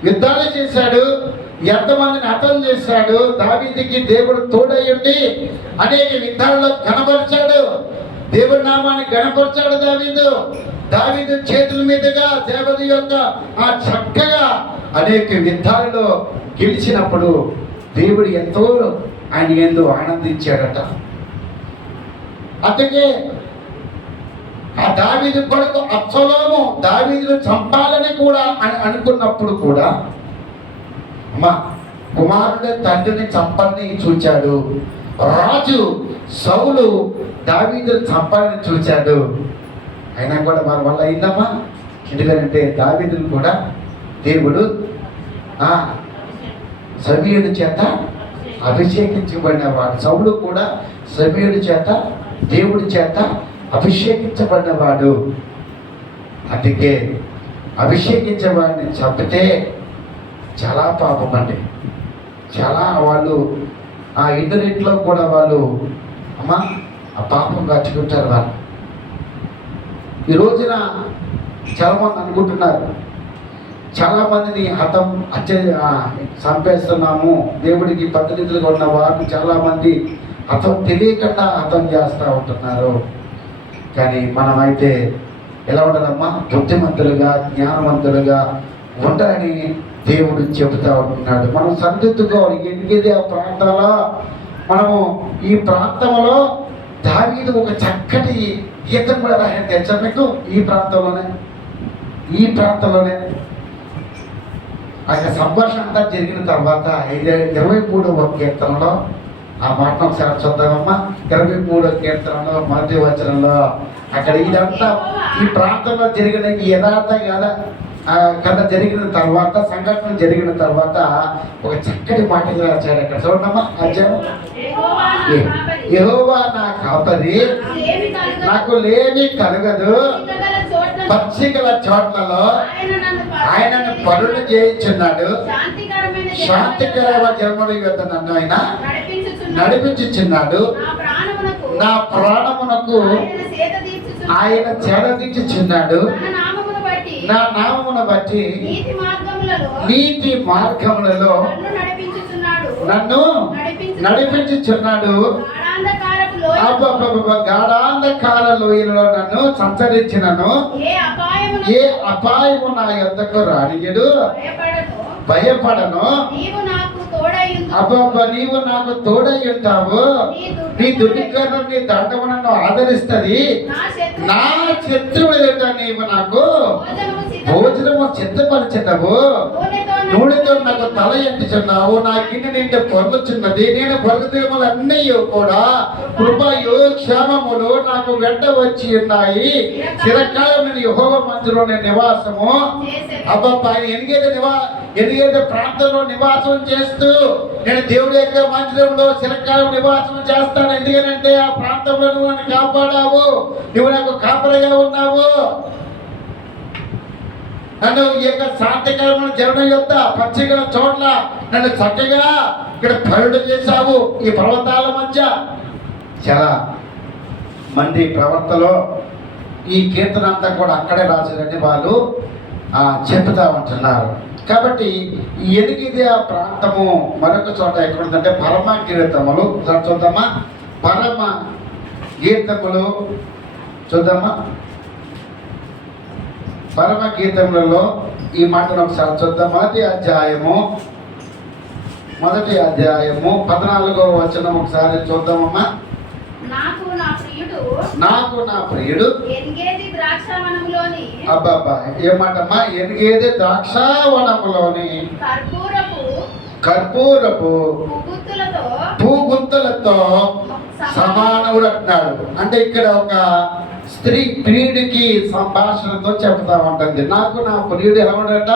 యుద్ధాలు చేశాడు, ఎంతమందిని హతం చేశాడు. దావీదుకి దేవుడు తోడయ్యుండి అనేక యుద్ధాల్లో కనపరిచాడు. దేవుడి నామాన్ని కనపరిచాడు దావీదు చేతుల మీదుగా దేవత యొక్క ఆ చక్కగా అనేక యుద్ధాలలో గెలిచినప్పుడు దేవుడు ఎంతో ఆయన ఎందు ఆనందించాడట. అందుకే ఆ దావీదు కొడుకు అబ్షలోము దావీదును చంపాలని కూడా అనుకున్నప్పుడు కూడా అమ్మా కుమారుడు తండ్రిని చంపాలని చూచాడు. రాజు సౌలు దావీదును చంపాలని చూచాడు. అయినా కూడా వారి వల్ల అయిందమ్మా. ఎందుకంటే దావీదును కూడా దేవుడు సమూయేలు చేత అభిషేకించబడినవాడు. సౌలు కూడా సమూయేలు చేత దేవుడి చేత అభిషేకించబడినవాడు. అందుకే అభిషేకించేవాడిని చంపితే చాలా పాపం అండి. చాలా వాళ్ళు ఆ ఇంటర్నెట్లో కూడా వాళ్ళు అమ్మా ఆ పాపం కట్టుకుంటారు. వాళ్ళు ఈ రోజున చాలామంది అనుకుంటున్నారు, చాలామందిని చంపేస్తున్నాము, దేవుడికి ప్రతినిధులుగా ఉన్న వారిని చాలామంది తెలియకుండా చేస్తూ ఉంటున్నారు. కానీ మనమైతే ఎలా ఉండాలమ్మా? బుద్ధిమంతులుగా, జ్ఞానవంతులుగా ఉండాలని దేవుడు చెబుతూ ఉంటున్నాడు. మనం సరిదిద్దుకోవాలి. ఎందుకంటే ఆ ప్రాంతాల్లో మనము ఈ ప్రాంతంలో దావీదు ఒక చక్కటి గీతం కూడా రాయని తెలుసా మీకు? ఈ ప్రాంతంలోనే ఆయన సంభాషణ అంతా జరిగిన తర్వాత 23వ కీర్తనలో ఆ మాట ఒకసారి చూద్దామమ్మా. 23వ కీర్తనలో మొదటి వచనంలో అక్కడ ఇదంతా ఈ ప్రాంతంలో జరిగిన ఈ యథార్థ కథ జరిగిన తర్వాత, సంఘటన జరిగిన తర్వాత ఒక చక్కటి మాట రాశాడు అక్కడ. చూడమ్మా అధ్యాయం. యెహోవా నా కాపరి, నాకు లేమి కలగదు, పచ్చిగల చోట్లలో ఆయనను పరులు చేయించున్నాడు, శాంతికరమైన జన్మల యొద్ద నన్ను ఆయన నడిపించుచున్నాడు, నా ప్రాణమునకు ఆయన చేరదీర్చుచున్నాడు, నా నామమును బట్టి నీతి మార్గములలో నన్ను నడిపించుచున్నాడు, గాఢాంధకార లోయలో నన్ను సంచరించినను ఏ అపాయము నా యొద్దకు రానియడు, భయపడను. అబ్బబ్బ నీవు నాకు తోడై ఉంటావు, నీ దుర్గరణ నీ దండము నన్ను ఆదరిస్తుంది, నా శత్రువు ఎదుట నీవు నాకు భోజనము సిద్ధపరిచినవు, నూనెతో నాకు తల ఎత్తుచున్నావు, నా గిన్నె నిండా పొర్లుచున్నది, నేను పొరుగుదేములన్నీ కూడా కృపయు క్షేమములు నాకు వెంట వచ్చి ఉన్నాయి, చిరకాలం నేను యెహోవా మందిరంలో నివాసము. అబ్బబ్బ ఎనిగేది ప్రాంతంలో నివాసం చేస్తూ నేను దేవుడి యొక్క మందిరంలో చిరకాలం నివాసం చేస్తాను. ఎందుకంటే ఆ ప్రాంతంలో నువ్వు నన్ను కాపాడావు, నువ్వు నాకు కాపరిగా ఉన్నావు, నన్ను ఈ యొక్క శాంతికరమైన జనం యొక్క పచ్చిగల చోట్ల నన్ను చక్కగా ఇక్కడ పరుడు చేశావు. ఈ పర్వతాల మధ్య చాలా మంది ప్రవర్తలో ఈ కీర్తన అంతా కూడా అక్కడే రాశారని వాళ్ళు చెప్తా ఉంటున్నారు. కాబట్టి ఎనిగిది ఆ ప్రాంతము మరొక చోట ఎక్కడుందంటే పరమ కీర్తములు చూద్దామా. పరమ కీర్తములు చూద్దామా. పరమ కీర్తములలో ఈ మాటను ఒకసారి చూద్దాం. మొదటి అధ్యాయము 14వ వచనం ఒకసారి చూద్దామమ్మా. నాకు నా ప్రియుడు అబ్బాబ్బా ఏమాటమ్మా, ఎనిగేది ద్రాక్షావనములోని కర్పూరపు పూగుత్తులతో సమానముడు అంటున్నాడు. అంటే ఇక్కడ ఒక స్త్రీ ప్రియుడికి సంభాషణతో చెప్తా ఉంటుంది. నాకు నా ప్రియుడు ఎలా ఉండట,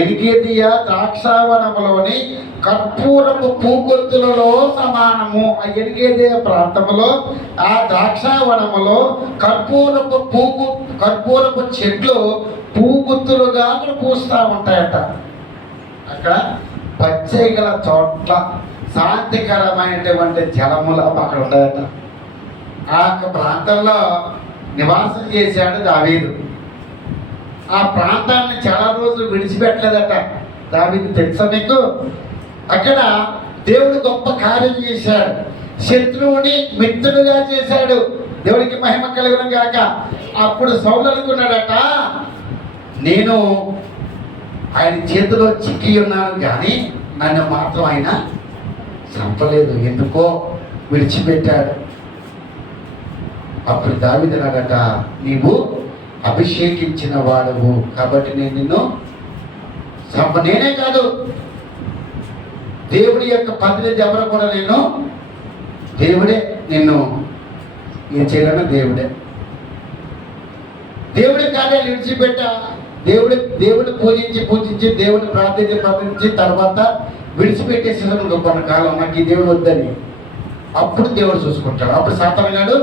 ఎనిగేదియా ద్రాక్షావనములోని కర్పూరపు పూగుత్తులలో సమానము. ఆ ఎనిగేది ప్రాంతంలో ఆ ద్రాక్షావనములో కర్పూరపు చెట్లు పూగుత్తులుగా పూస్తూ ఉంటాయట. అక్కడ పచ్చగల చోట్ల శాంతికరమైనటువంటి జలములు అక్కడ ఉంటాయట. ఆ ప్రాంతంలో నివాసం చేశాడు దావీదు. ఆ ప్రాంతాన్ని చాలా రోజులు విడిచిపెట్టలేదట దావీదు. తెలుసా నీకు? అక్కడ దేవుడు గొప్ప కార్యం చేశాడు, శత్రువుని మిత్రుడుగా చేశాడు. దేవుడికి మహిమ కలుగును గాక. అప్పుడు సౌలు అనుకున్నాడట, నేను ఆయన చేతిలో చిక్కి ఉన్నాను కానీ నన్ను మాత్రం ఆయన చంపలేదు, ఎందుకో విడిచిపెట్టాడు. అప్పుడు దావీదు అన్నాడట, నీవు అభిషేకించిన వాడవు కాబట్టి నేను నిన్ను నేనే కాదు, దేవుడి యొక్క ప్రతినిధి ఎవరు కూడా దేవుడే నిన్ను ఏం చేయాలన్నా దేవుడి కార్యాలు విడిచిపెట్ట దేవుడిని పూజించి దేవుడిని ప్రార్థించి తర్వాత విడిచిపెట్టేసేసాను కొంతకాలం, నాకు ఈ దేవుడు వద్దని. అప్పుడు దేవుడు చూసుకుంటాడు. అప్పుడు సాతాను గాడు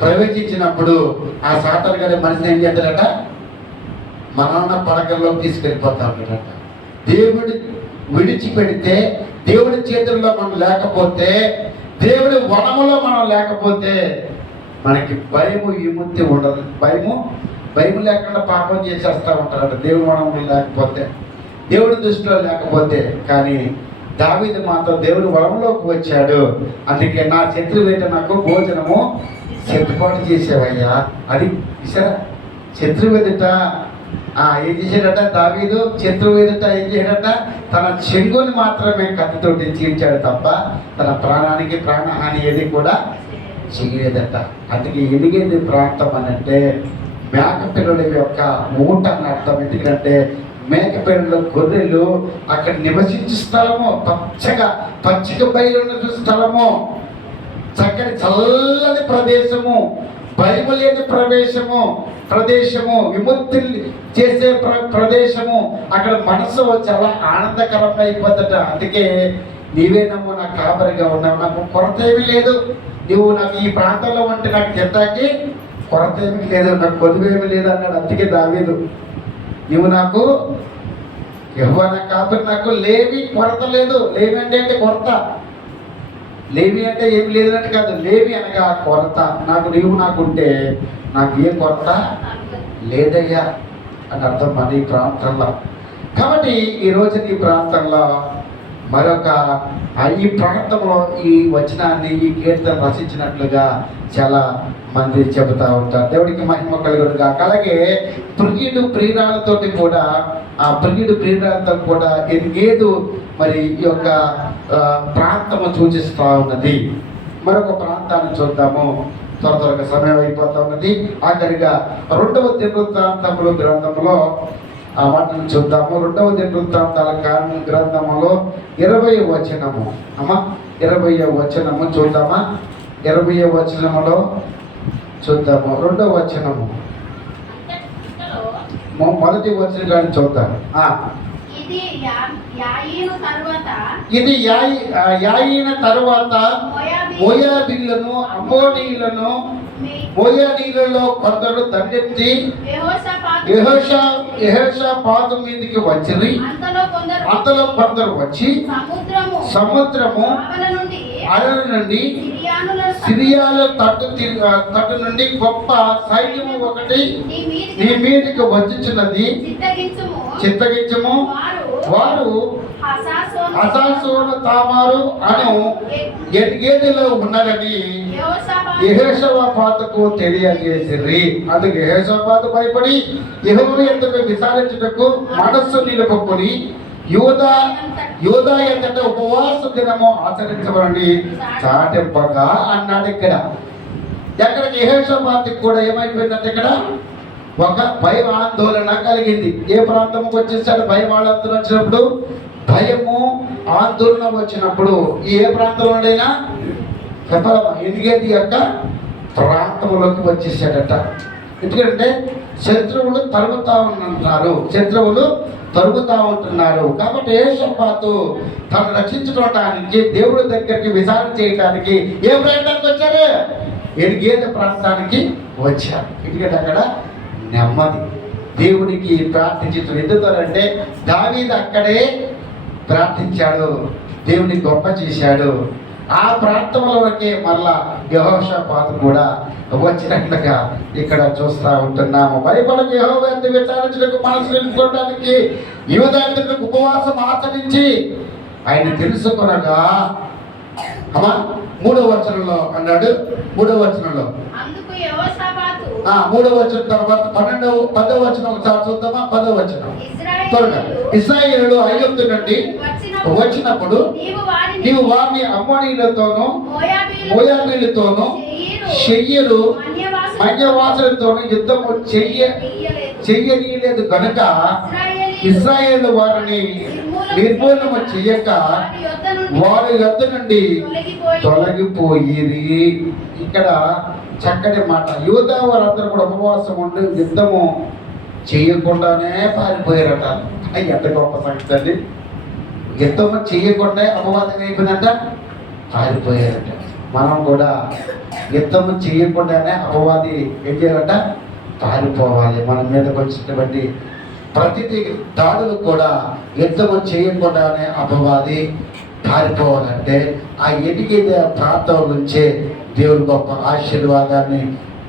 ప్రవేశించినప్పుడు ఆ సాతాను గారి మనిషిని ఏం చేస్తాడట, మన పడకల్లోకి తీసుకెళ్ళిపోతా ఉంటాడట. దేవుడి విడిచిపెడితే, దేవుడి చేతుల్లో మనం లేకపోతే, దేవుడి వనములో మనం లేకపోతే మనకి భయము విముక్తి ఉండదు. భయము లేకుండా పాపం చేసేస్తూ ఉంటారట దేవుడి వనములో లేకపోతే, దేవుడి దృష్టిలో లేకపోతే. కానీ దావీదు మాత్రం దేవుడి వనంలోకి వచ్చాడు. అందుకే నా శత్రువు ఏంటో నాకు భోజనము సిద్ధపాటు చేసేవయ్యా. అది ఇసరా శత్రువు ఎదుట ఏం చేశాడట దావీదు? శత్రువు ఎదుట ఏం చేశాడట, తన చెంగుని మాత్రమే కత్తితోటి చీల్చాడు తప్ప తన ప్రాణానికి ప్రాణహాని ఏది కూడా చేయలేదట. అందుకే ఎనిగేది ప్రాంతం అని అంటే మేక పిల్లల యొక్క ఊట అని అర్థం. ఎందుకంటే మేకపిల్లలు, గొర్రెలు అక్కడ నివసించే స్థలము, పచ్చిక బయలున్న స్థలము, చక్కని చల్లని ప్రదేశము, భయము లేని ప్రదేశము, విముక్తి చేసే ప్రదేశము. అక్కడ మనసు చాలా ఆనందకరంగా అయిపోద్దట. అందుకే నీవేనమ్మో నాకు కాపరిగా ఉన్నావు, నాకు కొరత ఏమీ లేదు. నువ్వు నాకు ఈ ప్రాంతంలో ఉంటే నాకు తింటాకి కొరత ఏమీ లేదు, నాకు కొదువేమీ లేదు అన్నాడు. అందుకే దావీదు, నువ్వు నాకు యెహోవా నా కాపరి, నాకు లేవి కొరత లేదు. లేవి అంటే కొరత, లేవి అంటే ఏమి లేదంటే కాదు, లేవి అనగా కొరత. నీవు నాకుంటే నాకు ఏ కొరత లేదయ్యా అని అర్థం మన ఈ ప్రాంతంలో. కాబట్టి ఈరోజు ఈ ప్రాంతంలో మరొక ఈ ప్రాంతంలో ఈ వచనాన్ని, ఈ కీర్తన రచించినట్లుగా చాలా మంది చెబుతూ ఉంటారు. దేవుడికి మహిమ కలుగును గాక. అలాగే ప్రియురాలతో కూడా ఎనిగేదు మరి ఈ యొక్క ప్రాంతము సూచిస్తూ ఉన్నది. మరొక ప్రాంతాన్ని చూద్దాము, త్వరగా సమయం అయిపోతా ఉన్నది. ఆఖరిగా 2వ దినవృత్తాంతములు గ్రంథంలో ఆ వాటిని చూద్దాము. 2వ దినవృత్తాంతాల గ్రంథములో 20వ వచనము, 20వ వచనము చూద్దామా? 20వ వచనములో చూద్దాము. 2వ వచనము మొదటి వచనం కానీ చూద్దాం. ఇది యాయీన తరువాత మోయాబీయులను, అమ్మోనీయులను, మోయాబీయులలో కొందరు దండెత్తి యెహోషాపాతు మీదకి వచ్చిరి. అంతలో కొందరు వచ్చి సముద్రము అలల నుండి సిరియాల తట్టు నుండి గొప్ప సైన్యము ఒకటి నీ మీదకి వచ్చుచున్నది, చిత్తగించము. వారు హసాసోను తామారు అను ఎన్గేదిలో ఉన్నారని యెహోషాపాతుకు తెలియజేసిరి. అందుకు యెహోషాపాతు భయపడి యెహోవా యందు విచారించుటకు మనస్సు నిలుపుకొని యూదా ఎంతట ఉపవాస దినము ఆచరించబడి చాటింపగా అన్నాడు. ఎక్కడికి యెహోషాపాతుకు కూడా ఏమైపోయిందంటే ఇక్కడ ఒక భయం, ఆందోళన కలిగింది. ఏ ప్రాంతంకి వచ్చేసాడు? భయం, ఆందోళన వచ్చినప్పుడు, భయము ఆందోళన వచ్చినప్పుడు ఏ ప్రాంతంలోనైనా చెప్పాలమ్మా, ఎనిగేది యొక్క ప్రాంతంలోకి వచ్చేసాడట. ఎందుకంటే శత్రువులు తరుగుతా ఉంటున్నారు. కాబట్టి యెహోషాపాతు తను రక్షించుకోవడానికి, దేవుడి దగ్గరికి విచారణ చేయడానికి ఏ ప్రాంతానికి వచ్చారు? ఎనిగేది ప్రాంతానికి వచ్చారు. ఎందుకంటే అక్కడ నెమ్మది, దేవునికి ప్రార్థించారు. ఎందుకంటే దావీదు అక్కడే ప్రార్థించాడు, దేవుని గొప్ప చేశాడు. ఆ ప్రాంతంలోకే మళ్ళా యెహోషాపాతు కూడా వచ్చినట్లుగా ఇక్కడ చూస్తూ ఉంటున్నాము. భయపడక యెహోవా యందు విచారించుటకు మనసు నిలుపుకోవడానికి యూదాయందులకు ఉపవాసం ఆచరించి ఆయన తెలుసుకొనగా 3వ వచనంలో అన్నాడు. 3వ వచనంలో 3వ వచనం తర్వాత 10వ వచనం ఒకసారి చూద్దామా? 10వ వచనం త్వరగా. ఇశ్రాయేలులు ఐగుప్తు నుండి వచ్చినప్పుడు నీవు వారిని అమ్మోనీయులతోనూ, మోయాబీయులతోనూ, షెయ్యరు మన్యవాసులతోనూ యుద్ధము చెయ్యనీయలేదు కనుక ఇశ్రాయేలు వారిని నిర్మూలన చెయ్యక వారి యొద్ద నుండి తొలగిపోయిరి. ఇక్కడ చక్కటి మాట. యూదా వారందరూ కూడా ఉపవాసం ఉండి యుద్ధము చేయకుండానే పారిపోయారట. ఎంత గొప్ప సంగతి అండి! యుద్ధము చేయకుండా అపవాదం అయిపోయిందంట, పారిపోయారట. మనం కూడా యుద్ధము చేయకుండానే అపవాది ఏం చేయాలంట? పారిపోవాలి. మన మీదకి వచ్చినటువంటి ప్రతి దాడులు కూడా యుద్ధము చేయకుండానే అపవాది పారిపోవాలంటే ఆ ఎదిగే ప్రాంతం నుంచే దేవుడు గొప్ప ఆశీర్వాదాన్ని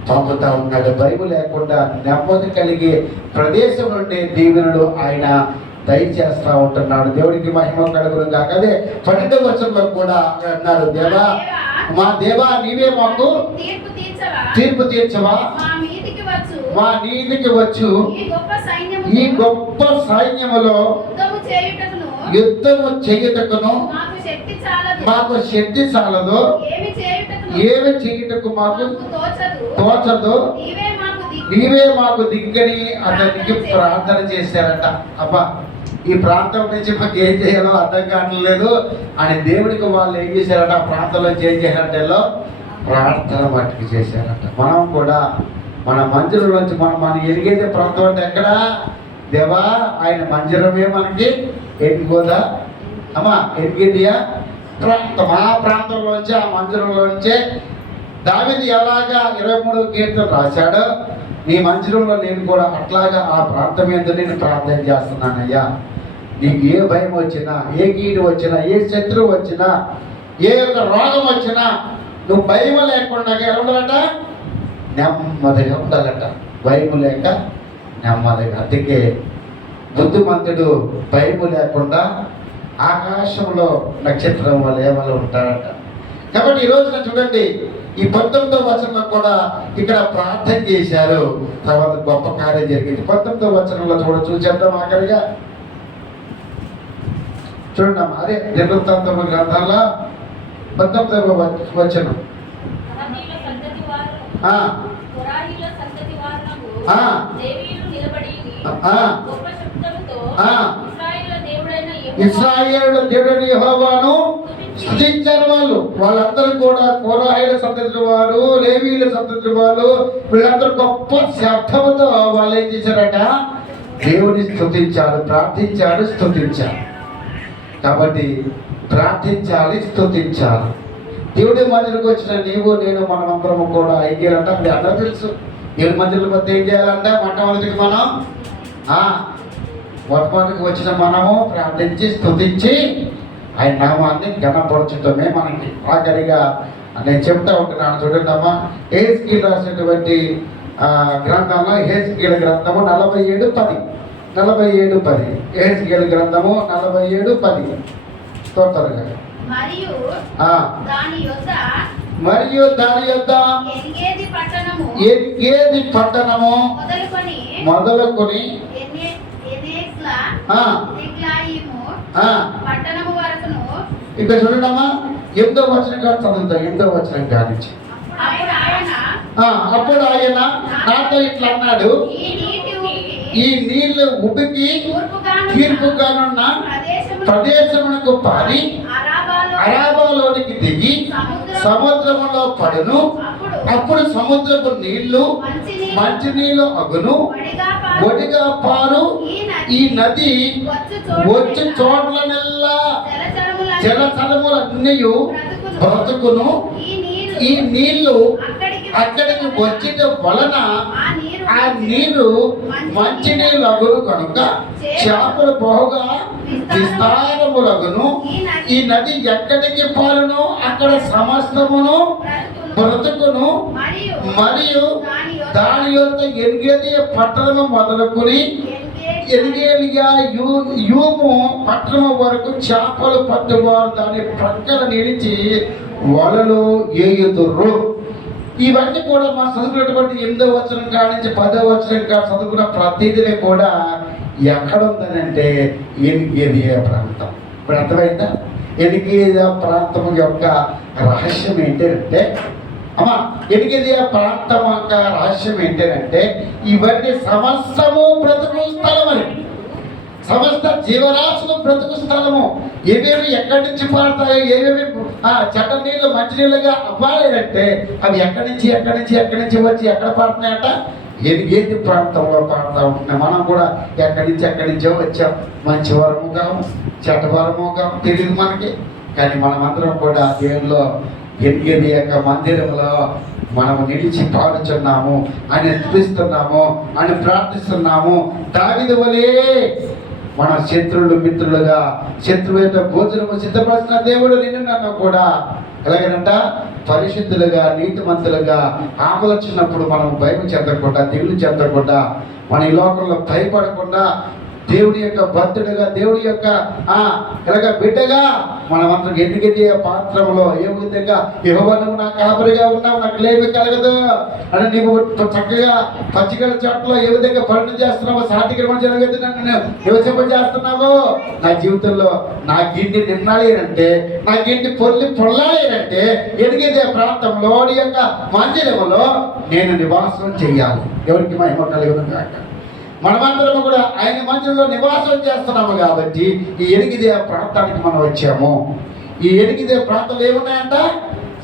పంపుతా ఉన్నాడు. బైబిల్ లేకుండా నెమ్మది కలిగే ప్రదేశం నుండి దీవెనలు ఆయన దయచేస్తా ఉంటున్నాడు. దేవుడికి మహిమ కలుగును గాక. అదే 12వ వచనంలో కూడా అన్నారు, దేవా మా దేవా నీవే మాకు తీర్పు తీర్చవా, మా నీతికి వచ్చు ఈ గొప్ప సైన్యములో యుద్ధము చేయుటకును మాకు శక్తి చాలదు, ఏమి చేయుటకు మాకు తోచదు. నీవే మాకు దిక్కని అతనికి ప్రార్థన చేశారట. అబ్బా, ఈ ప్రాంతం నుంచి మాకు ఏం చేయాలో అర్థం కావట్లేదు అని దేవుడికి వాళ్ళు ఏం చేశారట, ఆ ప్రాంతంలో ఏం చేశారంటే ప్రార్థన మట్టుకు చేశారట. మనం కూడా మన మందిరంలోంచి మనం ఎరిగేదే ప్రాంతం అంటే ఎక్కడ? దేవా, ఆయన మందిరమే మనకి ఎరిగిపోదా అమ్మా, ఎరిగేదియా ప్రాంతం. ఆ ప్రాంతంలోంచి, ఆ మందిరంలోంచే దావీదు ఎలాగా 23వ కీర్తన రాశాడో, నీ మందిరంలో నేను కూడా అట్లాగా ఆ ప్రాంతం మీద నేను ప్రార్థన చేస్తున్నానయ్యా. నీకు ఏ భయం వచ్చినా, ఏ కీడు వచ్చినా, ఏ శత్రువు వచ్చినా, ఏ యొక్క రోగం వచ్చినా నువ్వు భయం లేకుండా ఎలా ఉండాలట? నెమ్మదిగా ఉండాలట. భయం లేక నెమ్మదిగా. అందుకే బుద్ధిమంతుడు భయం లేకుండా ఆకాశంలో నక్షత్రం వల్ల ఏమలు ఉంటాడట. కాబట్టి ఈ రోజున చూడండి, ఈ 19వ వచనంలో కూడా ఇక్కడ ప్రార్థన చేశారు, తర్వాత గొప్ప కార్యం జరిగింది. 19వ వచనంలో చూసేద్దాం ఆఖరిగా. చూడండి అదే దినవృత్తాంతముల గ్రంథంలో 19వ వచనం. ఇశ్రాయేలు దేవుడైన యెహోవాను స్తుతించారు వాళ్ళందరూ కూడా. కోరాహీల సంతతి వారు, లేవీల సంతతి వారు, వీళ్ళందరూ గొప్ప శబ్దముతో వాళ్ళు ఏం చేశారట? దేవుని స్తుతించారు, ప్రార్థించారు, స్తుతించారు. కాబట్టి ప్రార్థించాలి, స్తుతించాలి. దేవుడి మందిరకు వచ్చిన నీవు నేను మనమందరము కూడా ఏం చేయాలంటే, అది అందరూ తెలుసు. దేవుడి మందిరకు వద్ద ఏం చేయాలంటే, మొట్టమొదటికి మనం మొట్టమొదటికి వచ్చిన మనము ప్రార్థించి స్తుతించి ఆయన నామాన్ని ఘనపరచటమే మనకి. ఆఖరిగా నేను చెప్తా ఉంటున్నాను చూడండి అమ్మా. హెజ్కేలు రాసినటువంటి గ్రంథంలో, హెజ్కేలు గ్రంథము 47:10. 47:10 హెజ్కేలు గ్రంథము 47:10. స్తోత్రంగా. మరియు దాని యొద్ద ఎన్గేది పట్టణము మొదలుకొని ఇక్కడ చూడమ్మా, 8వ వచనం కాదు చదువుతా. 8వ వచనం కానించి అప్పుడు ఆయన నాతో ఇట్లా అన్నాడు, ఈ నీళ్లు ఉబికి తీర్పుగానున్న ప్రదేశమునకు పారి అరాబాలోనికి దిగి సముద్రములో పడును. అప్పుడు సముద్రపు నీళ్లు మంచి నీళ్లు అగును, ఒడిగా పారు. ఈ నది వచ్చి చోట్లనెల్లా జలచరములన్నీ బ్రతుకును. ఈ నీళ్లు అక్కడికి వచ్చిన వలన ఆ నీరు మంచి నీళ్ళు అగును కనుక చేపలు బహుగా విస్తారములగును. ఈ నది ఎక్కడికి పారును అక్కడ సమస్తమును బ్రతుకును. మరియు దాని యొక్క ఎన్గేది పట్టణము మొదలుకొని ఎన్గేలియా యూము పట్టణం వరకు చేపలు పట్టువారు దాని ప్రక్కన నిలిచి వలలు ఏయుదురు. ఇవన్నీ కూడా మా చదువుకున్నటువంటి 8వ వచనం కాడి నుంచి 10వ వచనం కాడి చదువుకున్న ప్రతిదినే కూడా ఎక్కడ ఉందనంటే ఎన్గేలియా ప్రాంతం. ఇప్పుడు అర్థమైందా? ఎన్గేలియా ప్రాంతం యొక్క రహస్యం ఏంటంటే అమ్మా, ఎన్గేలియా ప్రాంతం యొక్క రహస్యం ఏంటంటే ఇవన్నీ సమస్తము బ్రతుకు స్థలమని, సమస్త జీవరాశులు బ్రతుకు స్థలము. ఏవేవి ఎక్కడి నుంచి పారుతాయో, ఏవేవి చెడ్డ నీళ్ళు మంచి నీళ్ళుగా అవ్వాలంటే అవి ఎక్కడి నుంచి వచ్చి ఎక్కడ పారుతున్నాయట? ఎన్గేది ప్రాంతంలో పాడుతూ ఉంటున్నాయి. మనం కూడా ఎక్కడి నుంచో వచ్చాం. మంచి వరము కాము, చెడ్డ వరము కాము తెలియదు మనకి. కానీ మనమందరం కూడా దేవుల్లో ఎన్గేది యొక్క మందిరంలో మనము నిలిచి పాడుచున్నాము, అని స్తుతిస్తున్నాము, అని ప్రార్థిస్తున్నాము. దావీదు వలే మన శత్రువులు మిత్రులుగా, శత్రువు యొక్క భోజనము సిద్ధపరిచిన దేవుడు నిన్ను నన్ను కూడా ఎలాగనంట పరిశుద్ధులుగా, నీతిమంతులుగా ఆపదొచ్చినప్పుడు మనం భయం చెందకుండా, దిగులు చెందకుండా, మన ఈ లోకంలో భయపడకుండా దేవుడి యొక్క భక్తుడిగా, దేవుడి యొక్క ఇలాగ బిడ్డగా మనమంతా ఎదిగితే పాత్రలో ఏ విధంగా యెహోవా నువ్వు నా కాపరిగా ఉన్నావు, నాకు లేమి కలగదు అని నీవు చక్కగా పచ్చిగల చోట్ల ఏ విధంగా పనులు చేస్తున్నావో, సాధిక్రమం జరగదు నన్ను నివసింప చేస్తున్నావో, నా జీవితంలో నా గిన్నె నిన్నాలి అంటే, నా గిన్నె పొల్లాలి అంటే ఎదిగితే ప్రాంతంలో యొక్క మందిరములో నేను నివాసం చెయ్యాలి. ఎవరికి మహిమ కలుగును కాక. మనమందరము కూడా ఆయన మందిరంలో నివాసం చేస్తున్నాము కాబట్టి ఈ ఎనిగిదే ప్రాంతానికి మనం వచ్చాము. ఈ ఎనిగిదే ప్రాంతాలు ఏమున్నాయంట?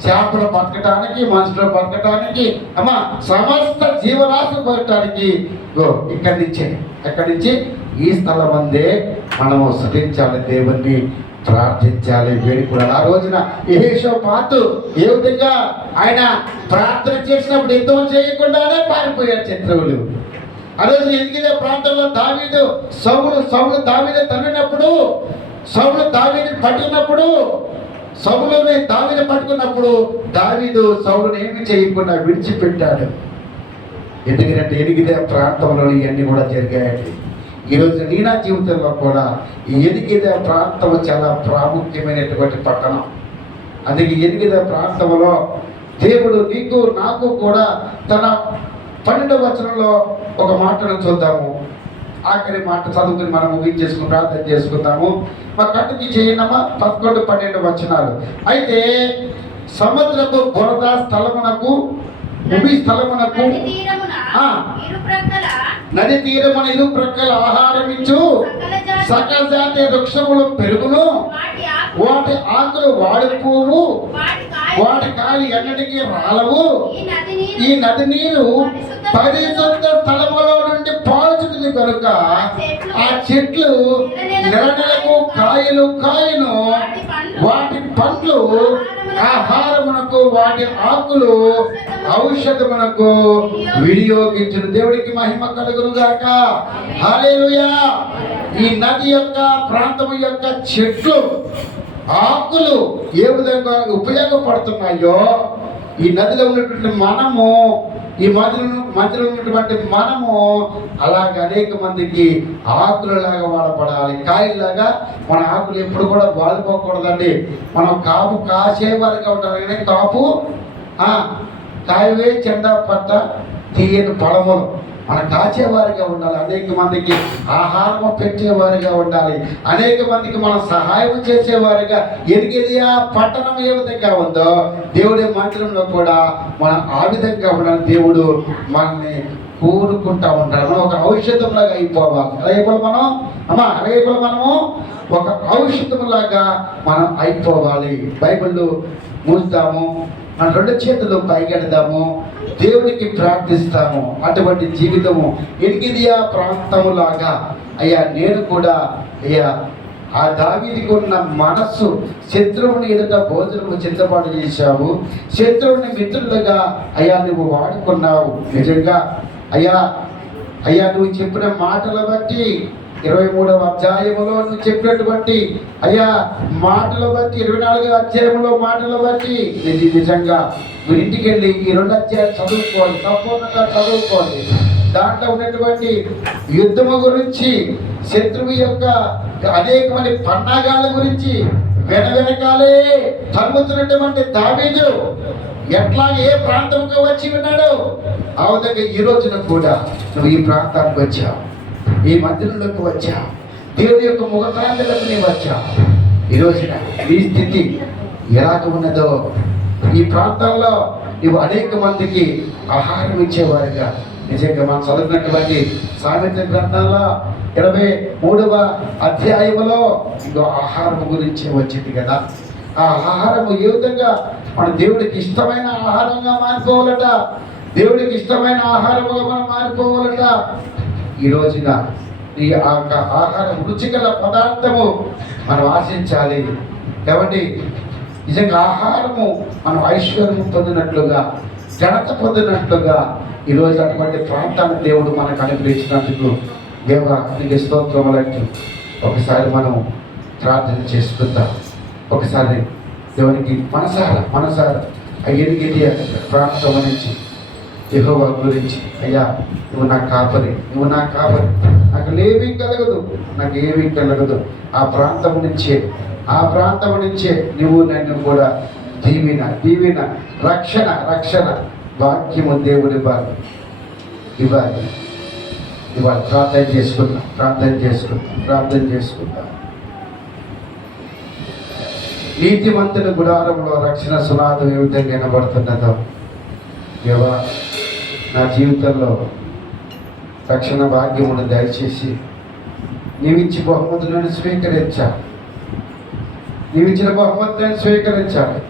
చేపలు బతకటానికి, మనుషులు బతకటానికి, సమస్త జీవరాశులు బతకటానికి ఎక్కడి నుంచి ఈ స్థలం అందే మనము స్తుతించాలి, దేవుణ్ణి ప్రార్థించాలి, వేడుకోవాలి. ఆ రోజున యెహోషాపాతు ఏ విధంగా ఆయన ప్రార్థన చేసినప్పుడు యుద్ధం చేయకుండానే పారిపోయారు శత్రువులు. ఆ రోజు ఎదిగిన ప్రాంతంలో సౌలు దావీదు తన్నినప్పుడు, సౌలు దావీదుని పట్టుకున్నప్పుడు దావీదు సౌలుని ఏమి చేయకుండా విడిచిపెట్టాడు. ఎందుకంటే ఎదిగిన ప్రాంతంలో ఇవన్నీ కూడా జరిగాయండి. ఈరోజు నా జీవితంలో కూడా ఈ ఎదిగిన ప్రాంతం చాలా ప్రాముఖ్యమైనటువంటి పట్టణం. అందుకే ఎదిగిన ప్రాంతంలో దేవుడు నీకు నాకు కూడా తన 12వ వచనంలో ఒక మాటను చూద్దాము. ఆఖరి మాట చదువుకుని మనం ముగించేసుకుని ప్రార్థన చేసుకుందాము. మా కట్టుకి చేయనమా 11, 12 వచనాలు. అయితే సముద్రపు బురద స్థలమునకు, భూమి స్థలమునకు, నది తీరమున ఇరు ప్రక్కల ఆహారం ఇచ్చు సకల జాతి వృక్షములు పెరుగును, వాటి ఆకులు వాడిపోవు, వాటి కాలి ఎన్నటికీ రాలవు. ఈ నది నీరు పరిశుద్ధ స్థలములో నుండి పాల్చుతుంది కనుక ఆ చెట్లు నెలకు కాయను, వాటి పండ్లు ఆహారమునకు, వాటి ఆకులు ఔషధమునకు వినియోగించును. దేవుడికి మహిమ కలుగును గాక. హల్లెలూయా. ఈ నది యొక్క ప్రాంతము యొక్క చెట్లు ఆకులు ఏ విధంగా ఉపయోగపడుతున్నాయో, ఈ నదిలో ఉన్నటువంటి మనము, ఈ మధ్యలో ఉన్నటువంటి మనము అలాగే అనేక మందికి ఆకులలాగా వాడపడాలి. కాయలాగా మన ఆకులు ఎప్పుడు కూడా వాడిపోకూడదండి. మనం కాపు కాసేవారుగా ఉండాలి, కానీ కాపు కాయవే చెండా పట్ట తీయని పడములు మనం కాచేవారిగా ఉండాలి. అనేక మందికి ఆహారం పెట్టేవారిగా ఉండాలి. అనేక మందికి మనం సహాయం చేసేవారిగా. ఎదిగేది ఆ పట్టణం ఏ విధంగా ఉందో దేవుడి మందిరంలో కూడా మనం ఆ విధంగా ఉండాలి. దేవుడు మనల్ని కోరుకుంటా ఉంటాడు. మనం ఒక ఔషధంలాగా అయిపోవాలి. అలాగే మనము ఒక ఔషధంలాగా మనం అయిపోవాలి. బైబిల్ మూస్తాము, మన 2 చేతులు పైకెడదాము, దేవునికి ప్రార్థిస్తాము. అటువంటి జీవితము ఎనిగిదియా ప్రాంతములాగా అయ్యా నేను కూడా అయ్యా ఆ దావీదుకు ఉన్న మనస్సు, శత్రువుని ఎదుట భోజనము సిద్ధపాటు చేశావు, శత్రువుని మిత్రులుగా అయ్యా నువ్వు వాడుకున్నావు. నిజంగా అయ్యా నువ్వు చెప్పిన మాటల బట్టి 23వ అధ్యాయములో నువ్వు చెప్పినటువంటి అయ్యా మాటలు బట్టి, 24వ అధ్యాయంలో మాటలు బట్టి నిజంగా మీరు ఇంటికి వెళ్ళి ఈ 2 అధ్యాయాలు చదువుకోండి, సంపూర్ణంగా చదువుకోండి. దాంట్లో ఉన్నటువంటి యుద్ధము గురించి, శత్రువు యొక్క అనేకమంది పన్నాగాల గురించి, వెనకాలే తరుముతున్నటువంటి దావీదు ఎట్లా ఏ ప్రాంతంలో వచ్చి ఉన్నాడు, ఆ విధంగా ఈ రోజున కూడా నువ్వు ఈ ప్రాంతానికి వచ్చావు, ఈ మందిరంలోకి వచ్చావు, దేవుని యొక్క ముఖకాంతులకు నీవు వచ్చావు. ఈ రోజున ఈ స్థితి ఎలాగ ఉన్నదో ఈ ప్రాంతాల్లో నువ్వు అనేక మందికి ఆహారం ఇచ్చేవారుగా. నిజంగా మనం చదువుకున్నటువంటి సామెత గ్రంథంలో 23వ అధ్యాయంలో ఇంకో ఆహారం గురించి వచ్చింది కదా. ఆ ఆహారము ఏ విధంగా మన దేవుడికి ఇష్టమైన ఆహారంగా మారిపోవాలట, దేవుడికి ఇష్టమైన ఆహారముగా మనం మారిపోవాలట. ఈ రోజున ఈ ఆహారం రుచిగల పదార్థము మనం ఆశించాలి. కాబట్టి నిజంగా ఆహారము మనం ఐశ్వర్యం పొందినట్లుగా, ఘనత పొందినట్లుగా ఈరోజు అటువంటి ప్రాంతాన్ని దేవుడు మనకు అనుగ్రహించినందుకు దేవా నీకు స్తోత్రములంటూ ఒకసారి మనం ప్రార్థన చేసుకుందాం. ఒకసారి దేవునికి మనసారా ఎనిగిది ప్రాంతం నుంచి యెహోవా గురించి, అయ్యా నువ్వు నా కాపరి, నువ్వు నా కాపరి, నాకు ఏమీ కలగదు, నాకు ఏమీ కలగదు. ఆ ప్రాంతం నుంచే నువ్వు నన్ను కూడా దీవిన రక్షణ వాక్యము దేవుడు ఇవ్వాలి. ప్రార్థన చేసుకుందాం. నీతిమంతుని గుడారంలో రక్షణ సునాదం ఏ విధంగా వినబడుతున్నదో, దేవా నా జీవితంలో రక్షణ భాగ్యమును దయచేసి నీవిచ్చి బహుమతులను స్వీకరించాలి.